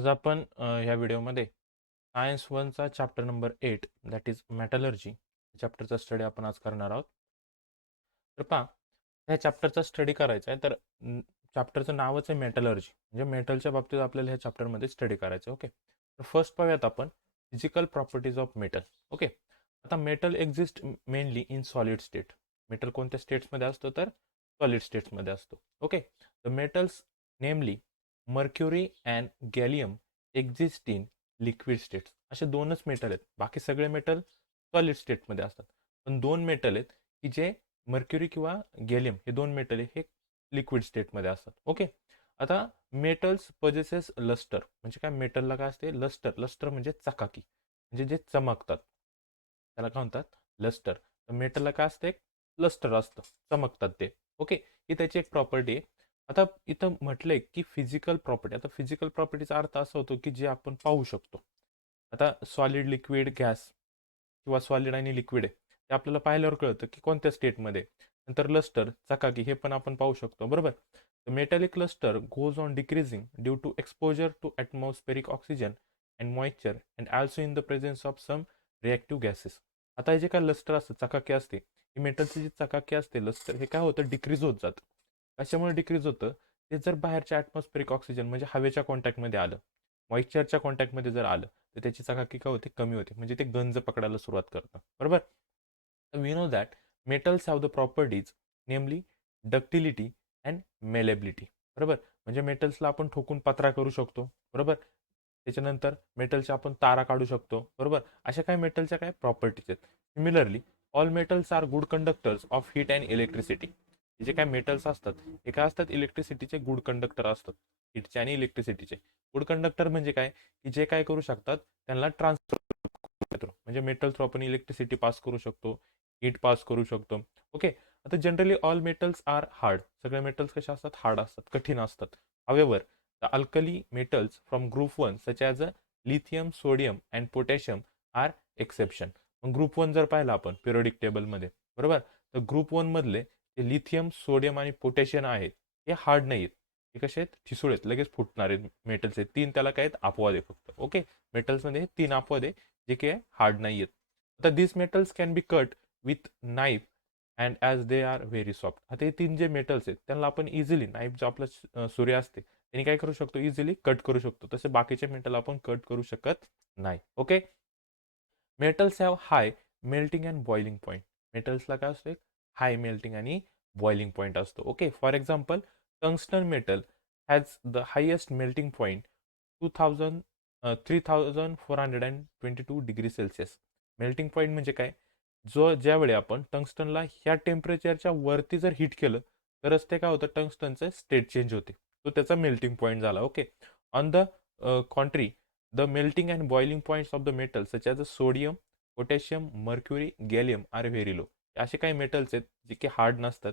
आज आपण ह्या व्हिडिओमध्ये सायन्स वनचा chapter number 8 that is metallurgy चॅप्टरचा स्टडी आपण आज करणार आहोत. तर पहा, ह्या चॅप्टरचा स्टडी करायचा आहे तर चॅप्टरचं नावच आहे मेटलर्जी, म्हणजे मेटलच्या बाबतीत आपल्याला ह्या चॅप्टरमध्ये स्टडी करायचं. ओके, तर फर्स्ट पाहूयात आपण physical properties of metal. Okay, आता metal exist mainly in solid state. Metal कोणत्या स्टेट्समध्ये असतो तर सॉलिड स्टेट्समध्ये असतो. Okay, the metals namely mercury and gallium exist in liquid states. असे दोनच मेटल आहेत, बाकी सगळे मेटल सॉलिड स्टेटमध्ये असतात. पण दोन मेटल आहेत की जे मर्क्युरी किंवा गॅलियम हे दोन मेटल आहे हे लिक्विड स्टेटमध्ये असतात. ओके, आता मेटल्स पजेसेस लस्टर. म्हणजे काय, मेटलला काय असते लस्टर. लस्टर म्हणजे चकाकी, म्हणजे जे चमकतात त्याला काय म्हणतात लस्टर. तर मेटलला काय असते लस्टर असतं, चमकतात ते. ओके, ही त्याची एक प्रॉपर्टी आहे. आता इथं म्हटलंय की फिजिकल प्रॉपर्टी. आता फिजिकल प्रॉपर्टीचा अर्थ असा होतो की जे आपण पाहू शकतो. आता सॉलिड, लिक्विड, गॅस किंवा सॉलिड आणि लिक्विड आहे ते आपल्याला पाहिल्यावर कळतं की कोणत्या स्टेटमध्ये. नंतर लस्टर, चकाकी, हे पण आपण पाहू शकतो, बरोबर. Metallic lustre goes on decreasing due to exposure to atmospheric oxygen and moisture and also in the presence of some reactive gases. आता हे जे काय लस्टर असतं, चकाकी असते, ही मेटलची जी चकाकी असते लस्टर, हे काय होतं डिक्रीज होत जातं. कशामुळे डिक्रीज होतं, ते जर बाहेरच्या ॲटमॉस्फेरिक ऑक्सिजन म्हणजे हवेच्या कॉन्टॅक्टमध्ये आलं, मॉइश्चरच्या कॉन्टॅक्टमध्ये जर आलं, तर त्याची चकाकी काय होते कमी होते, म्हणजे ते गंज पकडायला सुरुवात करतं, बरोबर. We know that metals have the properties namely ductility and malleability. बरोबर, म्हणजे मेटल्सला आपण ठोकून पत्रा करू शकतो, बरोबर. त्याच्यानंतर मेटलच्या आपण तारा काढू शकतो, बरोबर. अशा काही मेटलच्या काय प्रॉपर्टीज आहेत. Similarly all metals are good conductors of heat and electricity. जे काय मेटल्स असतात हे काय असतात, इलेक्ट्रिसिटीचे गुड कंडक्टर असतात, हीटचे आणि इलेक्ट्रिसिटीचे. गुड कंडक्टर म्हणजे काय, की जे काय करू शकतात त्यांना ट्रान्सफर, म्हणजे मेटल थ्रू आपण इलेक्ट्रिसिटी पास करू शकतो, हीट पास करू शकतो. ओके, आता generally all metals are hard. सगळे मेटल्स कसे असतात, हार्ड असतात, कठीण असतात. हवेवर the alkali metals from group 1 such as a lithium, sodium and potassium are exception. मग ग्रुप 1 जर पाहिलं आपण पिरियडिक टेबलमध्ये, बरोबर, तर ग्रुप 1 मधले ते लिथियम, सोडियम आणि पोटॅशियम आहेत हे हार्ड नाही आहेत. हे कसे आहेत, ठिसूळ आहेत, लगेच फुटणारे मेटल्स आहेत. तीन त्याला काय आहेत, अपवाद आहे फक्त. ओके, मेटल्समध्ये हे तीन अपवाद आहे जे की हार्ड नाही आहेत. आता this metals can be cut with knife and as they are very soft. आता हे तीन जे मेटल्स आहेत त्यांना आपण इझिली, नाईफ जो आपला सूर्य असते त्यांनी काय करू शकतो, इझिली कट करू शकतो. तसे बाकीचे मेटल आपण कट करू शकत नाही. Okay, metals have high melting and boiling point. मेटल्सला काय असतो, एक हाय मेल्टिंग आणि बॉइलिंग पॉईंट असतो. Okay, for example tungsten metal has the highest melting point 2000 3422 degree Celsius. Melting point म्हणजे काय, ज्यावेळी आपण टंगस्टनला ह्या टेम्परेचरच्या वरती जर हीट केलं तरच ते काय होतं, टंगस्टनचं स्टेट चेंज होते, तो त्याचा मेल्टिंग पॉईंट झाला. Okay, on the contrary the melting and boiling points of the metal such as a sodium, potassium, mercury, gallium are very low. असे काही मेटल्स आहेत जे की हार्ड नसतात,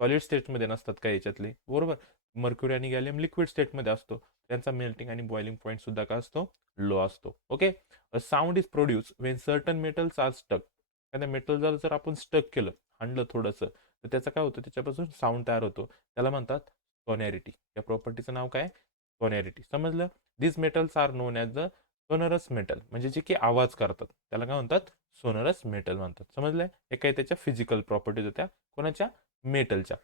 सॉलिड स्टेटमध्ये नसतात काही याच्यातले, बरोबर. मर्क्युरी आणि गॅलियम लिक्विड स्टेटमध्ये असतो, त्यांचा मेल्टिंग आणि बॉइलिंग पॉईंट सुद्धा काय असतो, लो असतो. Okay, a sound is produce when certain metals are stuck. एखाद्या मेटल जर आपण स्टक केलं, हाणलं थोडंसं, तर त्याचं काय होतं, त्याच्यापासून साऊंड तयार होतो, त्याला म्हणतात सोनॅरिटी. या प्रॉपर्टीचं नाव काय, सोनॅरिटी. समजलं. This metals are known as the sonorous metal, म्हणजे जे की आवाज करतात त्याला काय म्हणतात, सोनरस मेटल म्हणतात. समजलंय, हे काही त्याच्या फिजिकल प्रॉपर्टीज होत्या, कोणाच्या, मेटलच्या.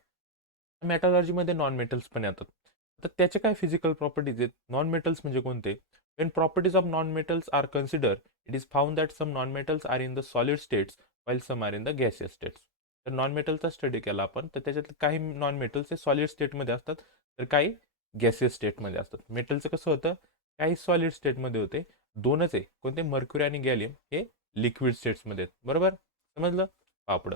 मेटॉलॉजीमध्ये नॉन मेटल्स पण येतात. तर त्याचे काय फिजिकल प्रॉपर्टीज आहेत, नॉन मेटल्स म्हणजे कोणते. When properties of non metals are consider, it is found that some non metals are in the solid states while some are in the gaseous states. तर non मेटलचा study केला आपण, तर त्याच्यात काही नॉन मेटल्स हे सॉलिड स्टेटमध्ये असतात, तर काही गॅसियस स्टेटमध्ये असतात. मेटलचं कसं होतं, काही सॉलिड स्टेटमध्ये होते, दोनच आहे कोणते, मर्क्युरी आणि गॅलियम हे लिक्विड स्टेट्समध्ये आहेत, बरोबर. समजलं. पापड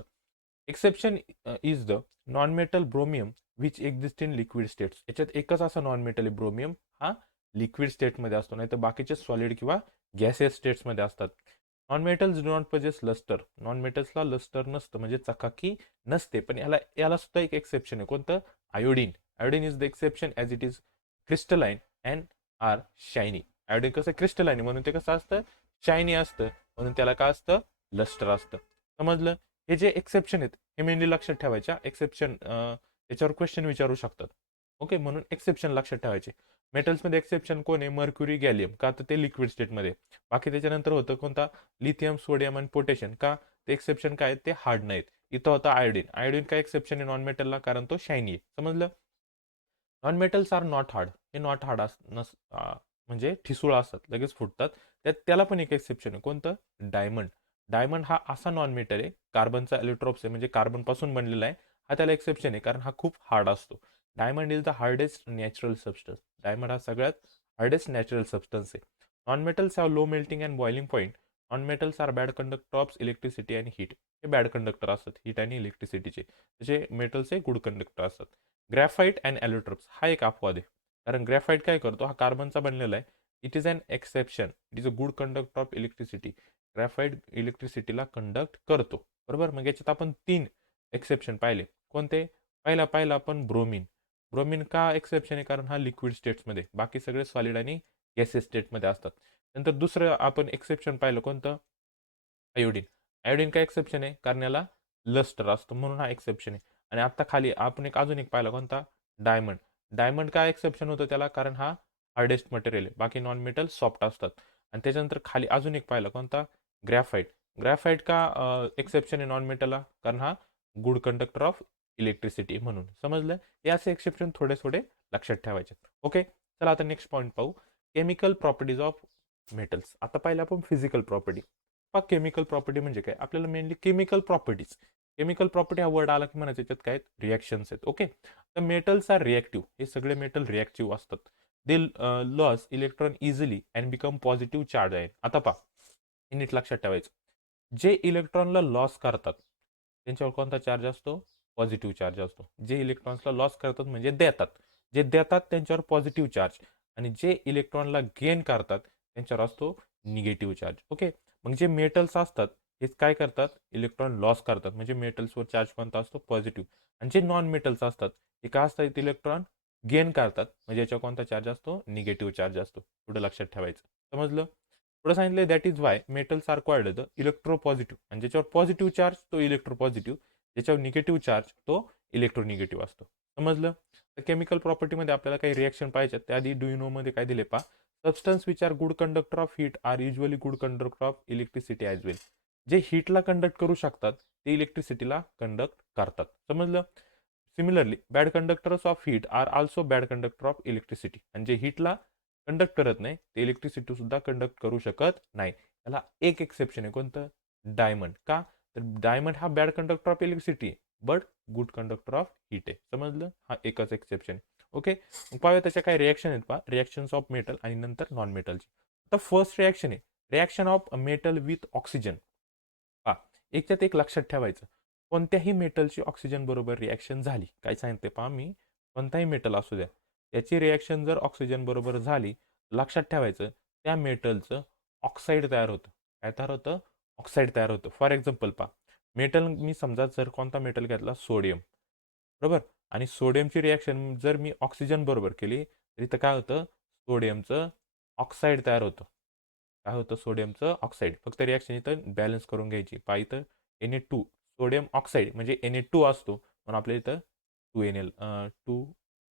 exception is the non metal bromine which exist in liquid states. याच्यात एकच असा नॉन मेटल आहे ब्रोमियम, हा लिक्विड स्टेटमध्ये असतो, नाही तर बाकीचे सॉलिड किंवा गॅसियस स्टेट्समध्ये असतात. Non metals do not possess lustre. Non मेटल्सला लस्टर नसतं, म्हणजे चकाकी नसते. पण याला याला सुद्धा एक एक्सेप्शन आहे, कोणतं, iodine. Iodine is the exception as it is crystalline and are shiny. Iodine कसं क्रिस्टलाइन म्हणून ते कसं असतं, शायनी असतं, म्हणून त्याला काय असतं, लस्टर असतं. समजलं. हे जे एक्सेप्शन आहेत हे मेनली लक्षात ठेवायच्या. एक्सेप्शन याच्यावर क्वेश्चन विचारू शकतात. ओके, म्हणून एक्सेप्शन लक्षात ठेवायचे. मेटल्समध्ये एक्सेप्शन कोण आहे? Mercury, gallium. का तर ते लिक्विड स्टेटमध्ये. बाकी त्याच्यानंतर होतं कोणता? लिथियम, सोडियम आणि पोटॅशियम. का? ते एक्सेप्शन काय आहेत? ते हार्ड नाहीत. इथं होता आयोडीन. आयोडीन काय एक्सेप्शन आहे नॉन मेटलला? कारण तो शायनी आहे. समजलं? Non metals are not hard. हे नॉट हार्ड म्हणजे ठिसूळ असतात, लगेच फुटतात. त्याला पण एक एक्सेप्शन आहे. कोणतं? डायमंड. डायमंड हा असा नॉन मेटल आहे, कार्बनचा इलेक्ट्रॉप्स आहे, म्हणजे कार्बनपासून बनलेला आहे. हा त्याला एक्सेप्शन आहे, कारण हा खूप हार्ड असतो. Diamond is the hardest natural substance. Diamond हा सगळ्यात हार्डेस्ट नॅचरल सबस्टन्स आहे. Non metals have low melting and boiling point. Non metals are bad conductor of electricity आणि हीट. हे बॅड कंडक्टर असतात, हीट आणि इलेक्ट्रिसिटीचे. तसे मेटल्स हे गुड कंडक्टर असतात. ग्रॅफाईट अँड एलोट्रोप्स हा एक अपवाद आहे. कारण ग्रॅफाईट काय करतो? हा कार्बनचा बनलेला आहे. It is an exception. It is a good conductor of electricity. Graphite इलेक्ट्रिसिटीला कंडक्ट करतो. बरोबर? मग याच्यात आपण 3 एक्सेप्शन पाहिले. कोणते? पहिला आपण ब्रोमिन. ब्रोमिन का एक्सेप्शन आहे? कारण हा लिक्विड स्टेट्समध्ये, बाकी सगळे सॉलिड आणि गॅसेस स्टेटमध्ये असतात. नंतर दुसरं आपण एक्सेप्शन पाहिलं कोणतं? आयोडीन. आयोडीन काय एक्सेप्शन आहे? कारण याला लस्टर असतो, म्हणून हा एक्सेप्शन आहे. आणि आता खाली आपण अजून एक पाहिला कोणता? डायमंड. डायमंड काय एक्सेप्शन होतं त्याला? कारण हा हार्डेस्ट मटेरियल आहे, बाकी नॉन मेटल सॉफ्ट असतात. आणि त्याच्यानंतर खाली अजून एक पाहिलं कोणता? ग्रॅफाईट. ग्रॅफाईट का एक्सेप्शन आहे नॉन मेटलला? कारण हा गुड कंडक्टर ऑफ इलेक्ट्रिसिटी म्हणून. समजलं? हे असे एक्सेप्शन थोडे थोडे लक्षात ठेवायचे. ओके, चला आता नेक्स्ट पॉईंट पाहू. Chemical properties of metals. आता पाहिलं आपण फिजिकल प्रॉपर्टी. केमिकल प्रॉपर्टी म्हणजे काय? आपल्याला mainly chemical properties. Chemical property हा वर्ड आला की म्हणायचं याच्यात काय? रिॲक्शन्स आहेत. ओके, तर मेटल्स आर रिॲक्टिव्ह. हे सगळे मेटल रिॲक्टिव्ह असतात. They lose electron easily and become positive charge आहे. आता पहा, हे नीट लक्षात ठेवायचं. जे इलेक्ट्रॉनला लॉस करतात त्यांच्यावर कोणता चार्ज असतो? पॉझिटिव्ह चार्ज असतो. जे इलेक्ट्रॉन्सला लॉस करतात म्हणजे देतात, जे देतात त्यांच्यावर पॉझिटिव्ह चार्ज. आणि जे इलेक्ट्रॉनला गेन करतात त्यांच्यावर असतो निगेटिव्ह चार्ज. ओके, मग जे मेटल्स असतात हेच काय करतात? इलेक्ट्रॉन लॉस करतात, म्हणजे मेटल्सवर चार्ज कोणता असतो? पॉझिटिव्ह. आणि जे नॉन मेटल्स असतात हे काय असतात? इलेक्ट्रॉन गेन करतात, म्हणजे याच्यावर कोणता चार्ज असतो? निगेटिव्ह चार्ज असतो. पुढे लक्षात ठेवायचं. समजलं? पुढे सांगितलं that is why metals are called the electropositive. आणि ज्याच्यावर पॉझिटिव्ह चार्ज तो इलेक्ट्रोपॉझिटिव्ह, ज्याच्यावर निगेटिव्ह चार्ज तो इलेक्ट्रोनिगेटिव्ह असतो. समजलं? तर केमिकल प्रॉपर्टीमध्ये आपल्याला काही रिॲक्शन पाहिजे, त्याआधी डू यू नो मध्ये काय दिले पहा. Substance which are good conductor of heat are usually good conductor of electricity as well. जे हीटला कंडक्ट करू शकतात ते इलेक्ट्रिसिटीला कंडक्ट करतात. समजलं? Similarly bad conductors of heat are also bad conductor of electricity. आणि जे हीटला कंडक्ट करत नाही ते इलेक्ट्रिसिटी सुद्धा कंडक्ट करू शकत नाही. त्याला एक एक्सेप्शन आहे. कोणतं? डायमंड. का? तर डायमंड हा bad conductor of electricity but good conductor of heat आहे. समजलं? हा एकच एक्सेप्शन. ओके, पाहूया त्याच्या काय रिॲक्शन आहेत पहा. रिॲक्शन्स ऑफ मेटल आणि नंतर नॉन मेटलची. तर फर्स्ट रिॲक्शन आहे reaction of metal with oxygen. पहा, एकच्यात एक लक्षात ठेवायचं. कोणत्याही मेटलची ऑक्सिजन बरोबर रिॲक्शन झाली, काय सांगते पहा मी, कोणताही मेटल असू द्या, त्याची रिॲक्शन जर ऑक्सिजन बरोबर झाली, लक्षात ठेवायचं त्या मेटलचं ऑक्साईड तयार होतं. काय तयार होतं? ऑक्साईड तयार होतं. फॉर एक्झाम्पल पहा, मेटल मी समजा जर कोणता मेटल घेतला? सोडियम. बरोबर? आणि सोडियमची रिॲक्शन जर मी ऑक्सिजन बरोबर केली तर इथं काय होतं? सोडियमचं ऑक्साईड तयार होतं. काय होतं? सोडियमचं ऑक्साईड. फक्त रिॲक्शन इथं बॅलन्स करून घ्यायची. पहा इथं Na2 सोडियम ऑक्साईड म्हणजे Na2 असतो, म्हणून आपल्या इथं 2 2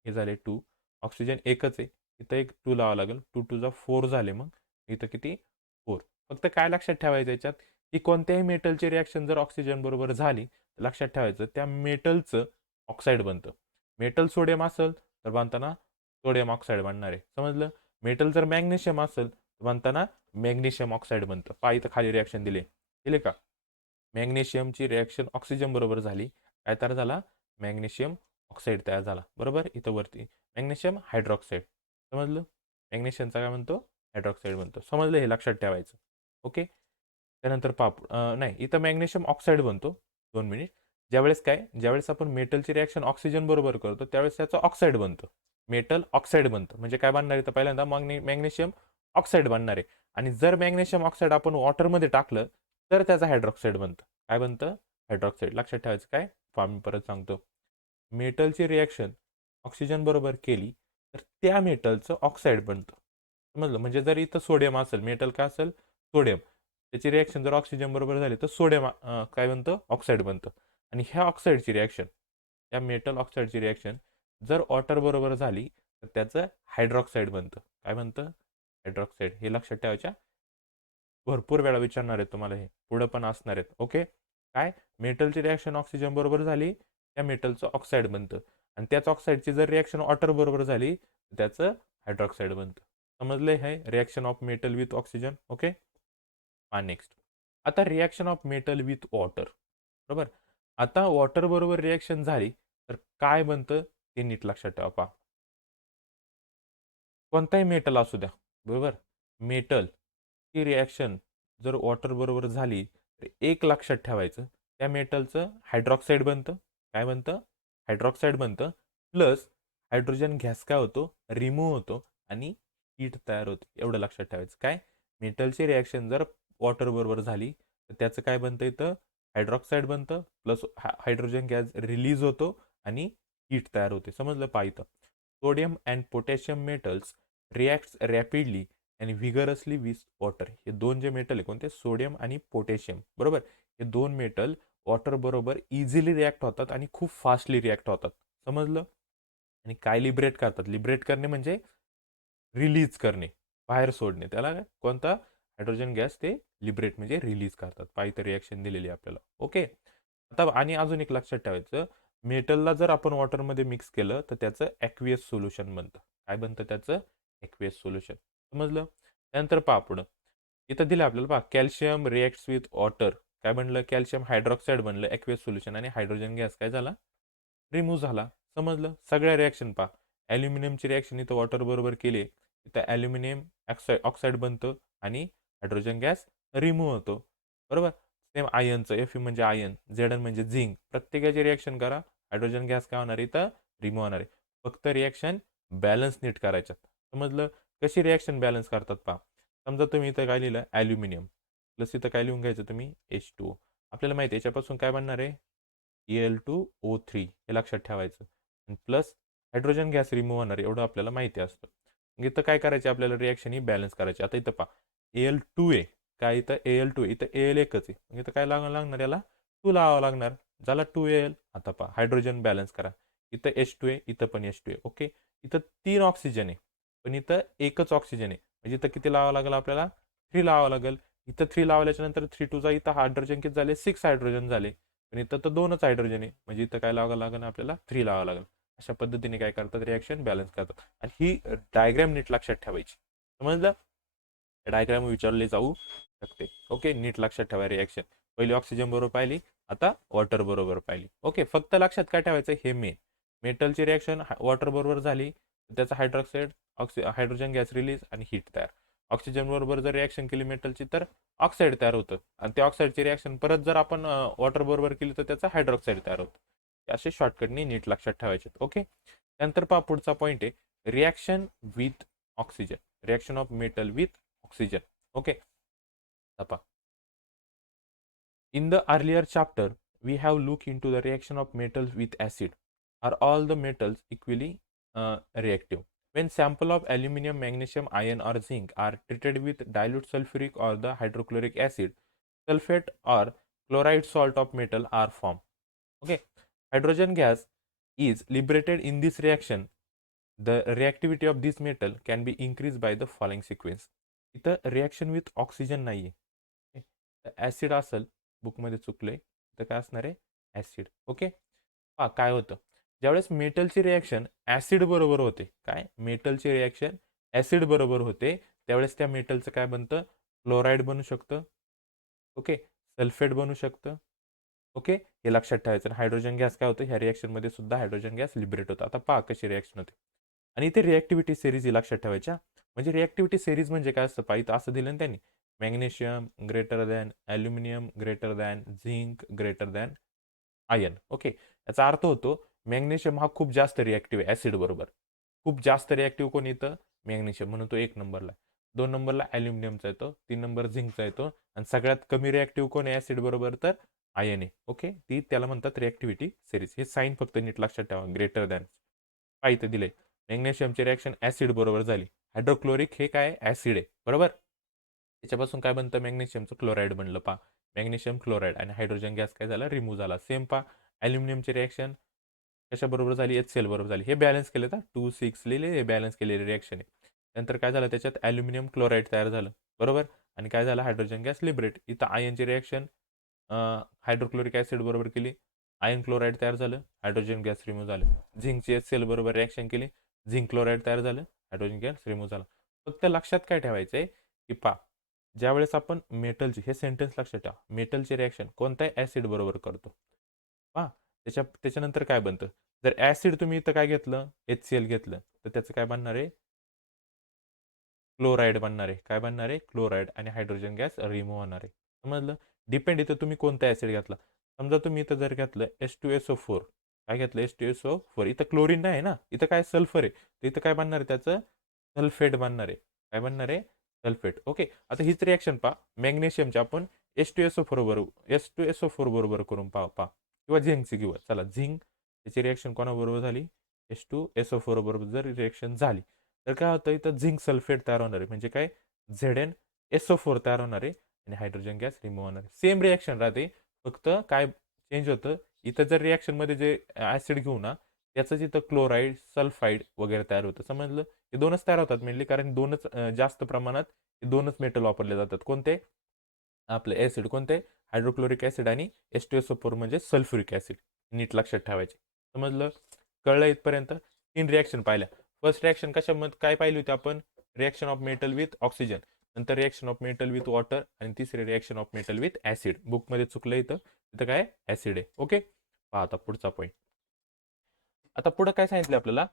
हे झाले 2. ऑक्सिजन एकच आहे, इथं एक 2 लावावं लागेल. 2 2 4 झाले. मग इथं किती? 4. फक्त काय लक्षात ठेवायचं याच्यात, की कोणत्याही मेटलची रिॲक्शन जर ऑक्सिजन बरोबर झाली तर लक्षात ठेवायचं त्या मेटलचं ऑक्साईड बनतं. मेटल सोडियम असेल तर बनताना सोडियम ऑक्साईड बनणार आहे. समजलं? मेटल जर मॅग्नेशियम असेल तर बनताना मॅग्नेशियम ऑक्साईड बनतं. पहा इथं खाली रिॲक्शन दिले का? मॅग्नेशियमची रिॲक्शन ऑक्सिजन बरोबर झाली, काय तयार झाला? मॅग्नेशियम ऑक्साईड तयार झाला. बरोबर? इथं वरती मॅग्नेशियम हायड्रॉक्साईड. समजलं? मॅग्नेशियमचा काय म्हणतो? हायड्रॉक्साईड बनतो. समजलं? हे लक्षात ठेवायचं. ओके, त्यानंतर नाही, इथं मॅग्नेशियम ऑक्साईड बनतो. 2 मिनिट. ज्यावेळेस आपण मेटलची रिॲक्शन ऑक्सिजन बरोबर करतो त्यावेळेस त्याचं ऑक्साईड बनतं. मेटल ऑक्साईड बनतं, म्हणजे काय बनणार आहे? तर पहिल्यांदा मॅग्नेशियम ऑक्साईड बनणार आहे. आणि जर मॅग्नेशियम ऑक्साईड आपण वॉटरमध्ये टाकलं तर त्याचं हायड्रॉक्साईड बनतं. काय बनतं? हायड्रॉक्साईड. लक्षात ठेवायचं. काय? मी परत सांगतो. मेटलची रिॲक्शन ऑक्सिजन बरोबर केली तर त्या मेटलचं ऑक्साईड बनतं. समजलं? म्हणजे जर इथं सोडियम असेल, मेटल काय असेल? सोडियम. त्याची रिॲक्शन जर ऑक्सिजन बरोबर झाली तर सोडियम काय बनतं? ऑक्साईड बनतं. आणि ह्या ऑक्साईडची रिॲक्शन, त्या मेटल ऑक्साईडची रिॲक्शन जर वॉटर बरोबर झाली तर त्याचं हायड्रॉक्साईड बनतं. काय बनतं? हायड्रॉक्साईड. हे लक्षात ठेवायच्या. भरपूर वेळा विचारणार आहेत तुम्हाला हे. पुढं पण असणार आहेत. ओके. काय? मेटलची रिॲक्शन ऑक्सिजन बरोबर झाली, त्या मेटलचं ऑक्साईड बनतं. आणि त्याच ऑक्साईडची जर रिॲक्शन वॉटर बरोबर झाली, तर त्याचं हायड्रॉक्साईड बनतं. समजले हे reaction of metal with oxygen. Okay. Next. आता reaction of metal with water. बरोबर. आता वॉटर बरोबर रिॲक्शन झाली तर काय बनतं ते नीट लक्षात ठेवा. पहा, कोणताही मेटल असू द्या, बरोबर. मेटल ही रिॲक्शन जर वॉटर बरोबर झाली तर एक लक्षात ठेवायचं, त्या मेटलचं हायड्रॉक्साईड बनतं. काय बनतं? हायड्रॉक्साईड बनतं. प्लस हायड्रोजन गॅस काय होतो? रिमूव्ह होतो आणि हीट तयार होते. एवढं लक्षात ठेवायचं. काय? मेटलची रिॲक्शन जर वॉटर बरोबर झाली तर त्याचं काय बनतं? इथं हायड्रॉक्साईड बनतं, प्लस हायड्रोजन गॅस रिलीज होतो आणि हीट तयार होते. समजलं? पहा इथं, sodium and potassium metals reacts rapidly आणि व्हिगरसली विथ वॉटर. हे दोन जे मेटल आहे कोणते? सोडियम आणि पोटॅशियम. बरोबर. हे दोन मेटल वॉटर बरोबर इझिली रिॲक्ट होतात आणि खूप फास्टली रिॲक्ट होतात. समजलं? आणि काय लिबरेट करतात? लिबरेट करणे म्हणजे रिलीज करणे, बाहेर सोडणे. त्याला काय? कोणता? हायड्रोजन गॅस ते लिबरेट म्हणजे रिलीज करतात. पाहिजे रिॲक्शन दिलेली आपल्याला. ओके. आता आणि अजून एक लक्षात ठेवायचं, मेटलला जर आपण वॉटरमध्ये मिक्स केलं तर त्याचं ॲक्वियस सोल्युशन बनतं. काय बनतं त्याचं? Aqueous solution. समजलं? त्यानंतर पहा पुढं. इथं दिलं आपल्याला, पहा, कॅल्शियम रिॲक्ट्स विथ वॉटर. काय बनलं? कॅल्शियम हायड्रॉक्साईड बनलं ॲक्वियस सोल्युशन आणि हायड्रोजन गॅस काय झाला? रिमूव्ह झाला. समजलं? सगळ्या रिॲक्शन पहा. ॲल्युमिनियमची रिॲक्शन इथं वॉटर बरोबर केली, इथं ॲल्युमिनियम ऑक्साईड बनतं आणि हायड्रोजन गॅस रिमूव्ह होतो. बरोबर. सेम आयनचं, Fe म्हणजे आयन, Zn म्हणजे झिंक. प्रत्येकाची रिॲक्शन करा, हायड्रोजन गॅस काय होणार इथं? रिमूव्ह होणार आहे. फक्त रिॲक्शन बॅलन्स नीट करायच्यात. समजलं? कशी रिॲक्शन बॅलन्स करतात पहा. समजा तुम्ही इथं काय लिहिलं? ॲल्युमिनियम प्लस इथं काय लिहून घ्यायचं तुम्ही? H2O. आपल्याला माहिती आहे याच्यापासून काय बनणार आहे? Al2O3. हे लक्षात ठेवायचं. प्लस हायड्रोजन गॅस रिमूव्ह होणार एवढं आपल्याला माहिती असतं. मग इथं काय करायचे? आपल्याला रिॲक्शन ही बॅलन्स करायची. आता इथं पहा, Al2A. काय इथं? Al2. इथं Al एकच आहे. मग इथं काय लागणार याला? 2 लावावं लागणार. झाला 2Al. आता पहा, हायड्रोजन बॅलन्स करा. इथं H2A, इथं पण H2A. ओके. इथं 3 ऑक्सिजन आहे, पण इथं एकच ऑक्सिजन आहे. म्हणजे इथं किती लावावं लागेल आपल्याला? 3 लावावं लागेल. इथं 3 लावल्याच्या नंतर 3 2 जा, इथं हायड्रोजन किती झाले? 6 हायड्रोजन झाले. पण इथं तर 2च हायड्रोजन आहे. म्हणजे इथं काय लावावं लागेल आपल्याला? 3 लावावं लागेल. अशा पद्धतीने काय करतात? रिॲक्शन बॅलन्स करतात. आणि ही डायग्रॅम नीट लक्षात ठेवायची. समजलं? डायग्राम विचारले जाऊ शकते. ओके. नीट लक्षात ठेवा रिॲक्शन. पहिली ऑक्सिजन बरोबर पाहिली, आता वॉटर बरोबर पाहिली. ओके. फक्त लक्षात काय ठेवायचं? हे मेन. मेटलची रिॲक्शन वॉटर बरोबर झाली, त्याचा हायड्रॉक्साईड हायड्रोजन गॅस रिलीज आणि हीट तयार. ऑक्सिजन बरोबर जर रिॲक्शन केली मेटलची तर ऑक्साईड तयार होतं, आणि त्या ऑक्साईडची रिॲक्शन परत जर आपण वॉटर बरोबर केली तर त्याचा हायड्रॉक्साईड तयार होतं. असे शॉर्टकटनी नीट लक्षात ठेवायचे. ओके. त्यानंतर पहा पुढचा पॉईंट आहे, reaction with oxygen. Reaction of metal with oxygen. Okay. तपा. In the earlier chapter, we have looked into the reaction of metals with acid. Are all the metals equally reactive? When sample of aluminum, magnesium, iron or zinc are treated with dilute sulfuric or the hydrochloric acid, sulfate or chloride salt of metal are formed. Okay. Hydrogen gas is liberated in this reaction. The reactivity of this metal can be increased by the following sequence. इथं reaction with oxygen नाही आहे, acid असेल. बुकमध्ये चुकलंय. तर काय असणार आहे? Acid. Okay. पहा काय होतं, ज्यावेळेस मेटलची रिॲक्शन ॲसिड बरोबर होते, काय? मेटलची रिॲक्शन ॲसिड बरोबर होते, त्यावेळेस त्या मेटलचं काय बनतं? क्लोराईड बनू शकतं. ओके. सल्फेट बनू शकतं. ओके. हे लक्षात ठेवायचं. हायड्रोजन गॅस काय होतं? ह्या रिॲक्शनमध्ये सुद्धा हायड्रोजन गॅस लिबरेट होतं. आता पहा कशी रिॲक्शन होते. आणि इथे रिॲक्टिव्हिटी सिरीज ही लक्षात ठेवायच्या. म्हणजे रिॲक्टिव्हिटी सिरीज म्हणजे काय असतं? पहा इथं असं दिलं ना त्यांनी, magnesium greater than aluminium greater than zinc greater than ion. Okay. याचा अर्थ होतो, मॅग्नेशियम हा खूप जास्त रिॲक्टिव्ह आहे ॲसिड बरोबर. खूप जास्त रिॲक्टिव्ह कोण येतं? मॅग्नेशियम, म्हणून तो 1 नंबरला आहे. 2 नंबरला ॲल्युमिनियमचा येतो, 3 नंबर झिंकचा येतो, आणि सगळ्यात कमी रिॲक्टिव्ह कोण आहे ॲसिड बरोबर? तर आयन आहे. ओके. ती त्याला म्हणतात रिॲक्टिव्हिटी सिरीज. हे साईन फक्त नीट लक्षात ठेवा, ग्रेटर दॅन. पहा इथं दिले, मॅग्नेशियमची रिॲक्शन ॲसिड बरोबर झाली. हायड्रोक्लोरिक हे काय? ॲसिड आहे. बरोबर. त्याच्यापासून काय बनतं? मॅग्नेशियमचं क्लोराईड बनलं. पहा, मॅग्नेशियम क्लोराईड आणि हायड्रोजन गॅस काय झाला? रिमूव्ह झाला. सेम पहा, ॲल्युमिनियमची रिॲक्शन कशा बरोबर झाली, HCl बरोबर झाली. हे बॅलन्स केलं तर 2,6 लिहिले, हे बॅलन्स केलेले रिएक्शन आहे. नंतर काय झालं, त्याच्यात ॲल्युमिनियम क्लोराईड तयार झालं, बरोबर. आणि काय झालं, हायड्रोजन गॅस लिबरेट. इथं आयनची रिएक्शन हायड्रोक्लोरिक ॲसिड बरोबर केली, आयन क्लोराईड तयार झालं, हायड्रोजन गॅस रिमूव्ह झालं. झिंकची HCl बरोबर रिएक्शन केली, झिंक क्लोराईड तयार झालं, हायड्रोजन गॅस रिमूव्ह झाला. फक्त लक्षात काय ठेवायचं आहे की ज्यावेळेस आपण मेटलची, हे सेंटेन्स लक्षात ठेवा, मेटलची रिएक्शन कोणत्याही ॲसिड बरोबर करतो, त्याच्यानंतर काय बनतं. जर ॲसिड तुम्ही इथं काय घेतलं, HCl घेतलं, तर त्याचं काय बनणार आहे, क्लोराईड बनणार आहे. काय बनणार आहे, क्लोराईड, आणि हायड्रोजन गॅस रिमूव्ह होणार आहे. समजलं. डिपेंड इथं तुम्ही कोणता ॲसिड घेतला. समजा तुम्ही इथं जर घेतलं H2SO4, काय घेतलं, H2SO4, इथं क्लोरीन नाही आहे ना, इथं काय सल्फर आहे, तर इथं काय बनणार आहे, त्याचं सल्फेट बनणार आहे. काय बनणार आहे, सल्फेट. ओके. आता हीच रिॲक्शन मॅग्नेशियमची आपण H2SO4 बरोबर करून पहा किंवा झिंकची घेऊ. चला, झिंक, त्याची रिॲक्शन कोणाबरोबर झाली, H2SO4 बरोबर जर रिॲक्शन झाली, तर काय होतं, इथं झिंक सल्फेट तयार होणार आहे, म्हणजे काय, ZnSO4 तयार होणार आहे, आणि हायड्रोजन गॅस रिमूव्ह होणार आहे. सेम रिॲक्शन राहते, फक्त काय चेंज होतं, इथं जर रिॲक्शनमध्ये जे ॲसिड घेऊ ना, त्याचंच इथं क्लोराईड, सल्फाईड वगैरे तयार होतं. समजलं. हे दोनच तयार होतात मेनली, कारण दोनच जास्त प्रमाणात हे दोनच मेटल वापरले जातात. कोणते, आपले ॲसिड कोणते, हायड्रोक्लोरिक ॲसिड आणि H2SO4 म्हणजे सल्फ्युरिक ॲसिड. नीट लक्षात ठेवायचे. समजलं. कळलं इथपर्यंत. 3 रिॲक्शन पाहिल्या. फर्स्ट रिॲक्शन कशामध्ये काय पाहिली होती आपण, reaction of metal with oxygen, नंतर reaction of metal with water, आणि तिसरी reaction of metal with acid. बुकमध्ये चुकलं इथं काय ॲसिड आहे. ओके. पहा आता पुढचा पॉईंट. आता पुढं काय सांगितलं आपल्याला,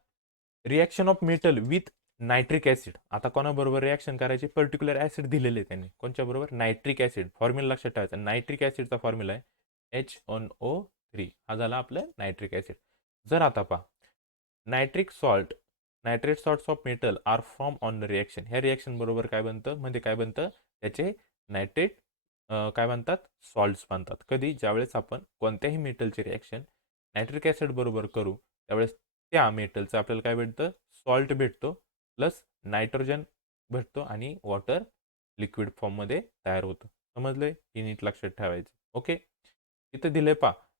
reaction of metal with nitric acid. आता कोणाबरोबर रिॲक्शन करायची, पर्टिक्युलर ॲसिड दिलेले त्यांनी, कोणच्या बरोबर, नायट्रिक ॲसिड. फॉर्म्युला लक्षात ठेवायचा, नायट्रिक ॲसिडचा फॉर्म्युला आहे HNO3. हा झाला आपलं नायट्रिक ॲसिड. जर आता nitric salt, nitrate salts of metal are form on reaction. ह्या रिॲक्शन बरोबर काय बनतं, म्हणजे काय बनतं, त्याचे नायट्रेट काय बनतात, सॉल्ट्स बनतात. कधी, ज्यावेळेस आपण कोणत्याही मेटलची रिॲक्शन नायट्रिक ॲसिड बरोबर करू, त्यावेळेस त्या मेटलचं आपल्याला काय भेटतं, सॉल्ट भेटतो, प्लस नायट्रोजन भेटतो, आणि वॉटर लिक्विड फॉर्ममध्ये तयार होतं. समजलंय. हे नीट लक्षात ठेवायचं. ओके. इथं दिले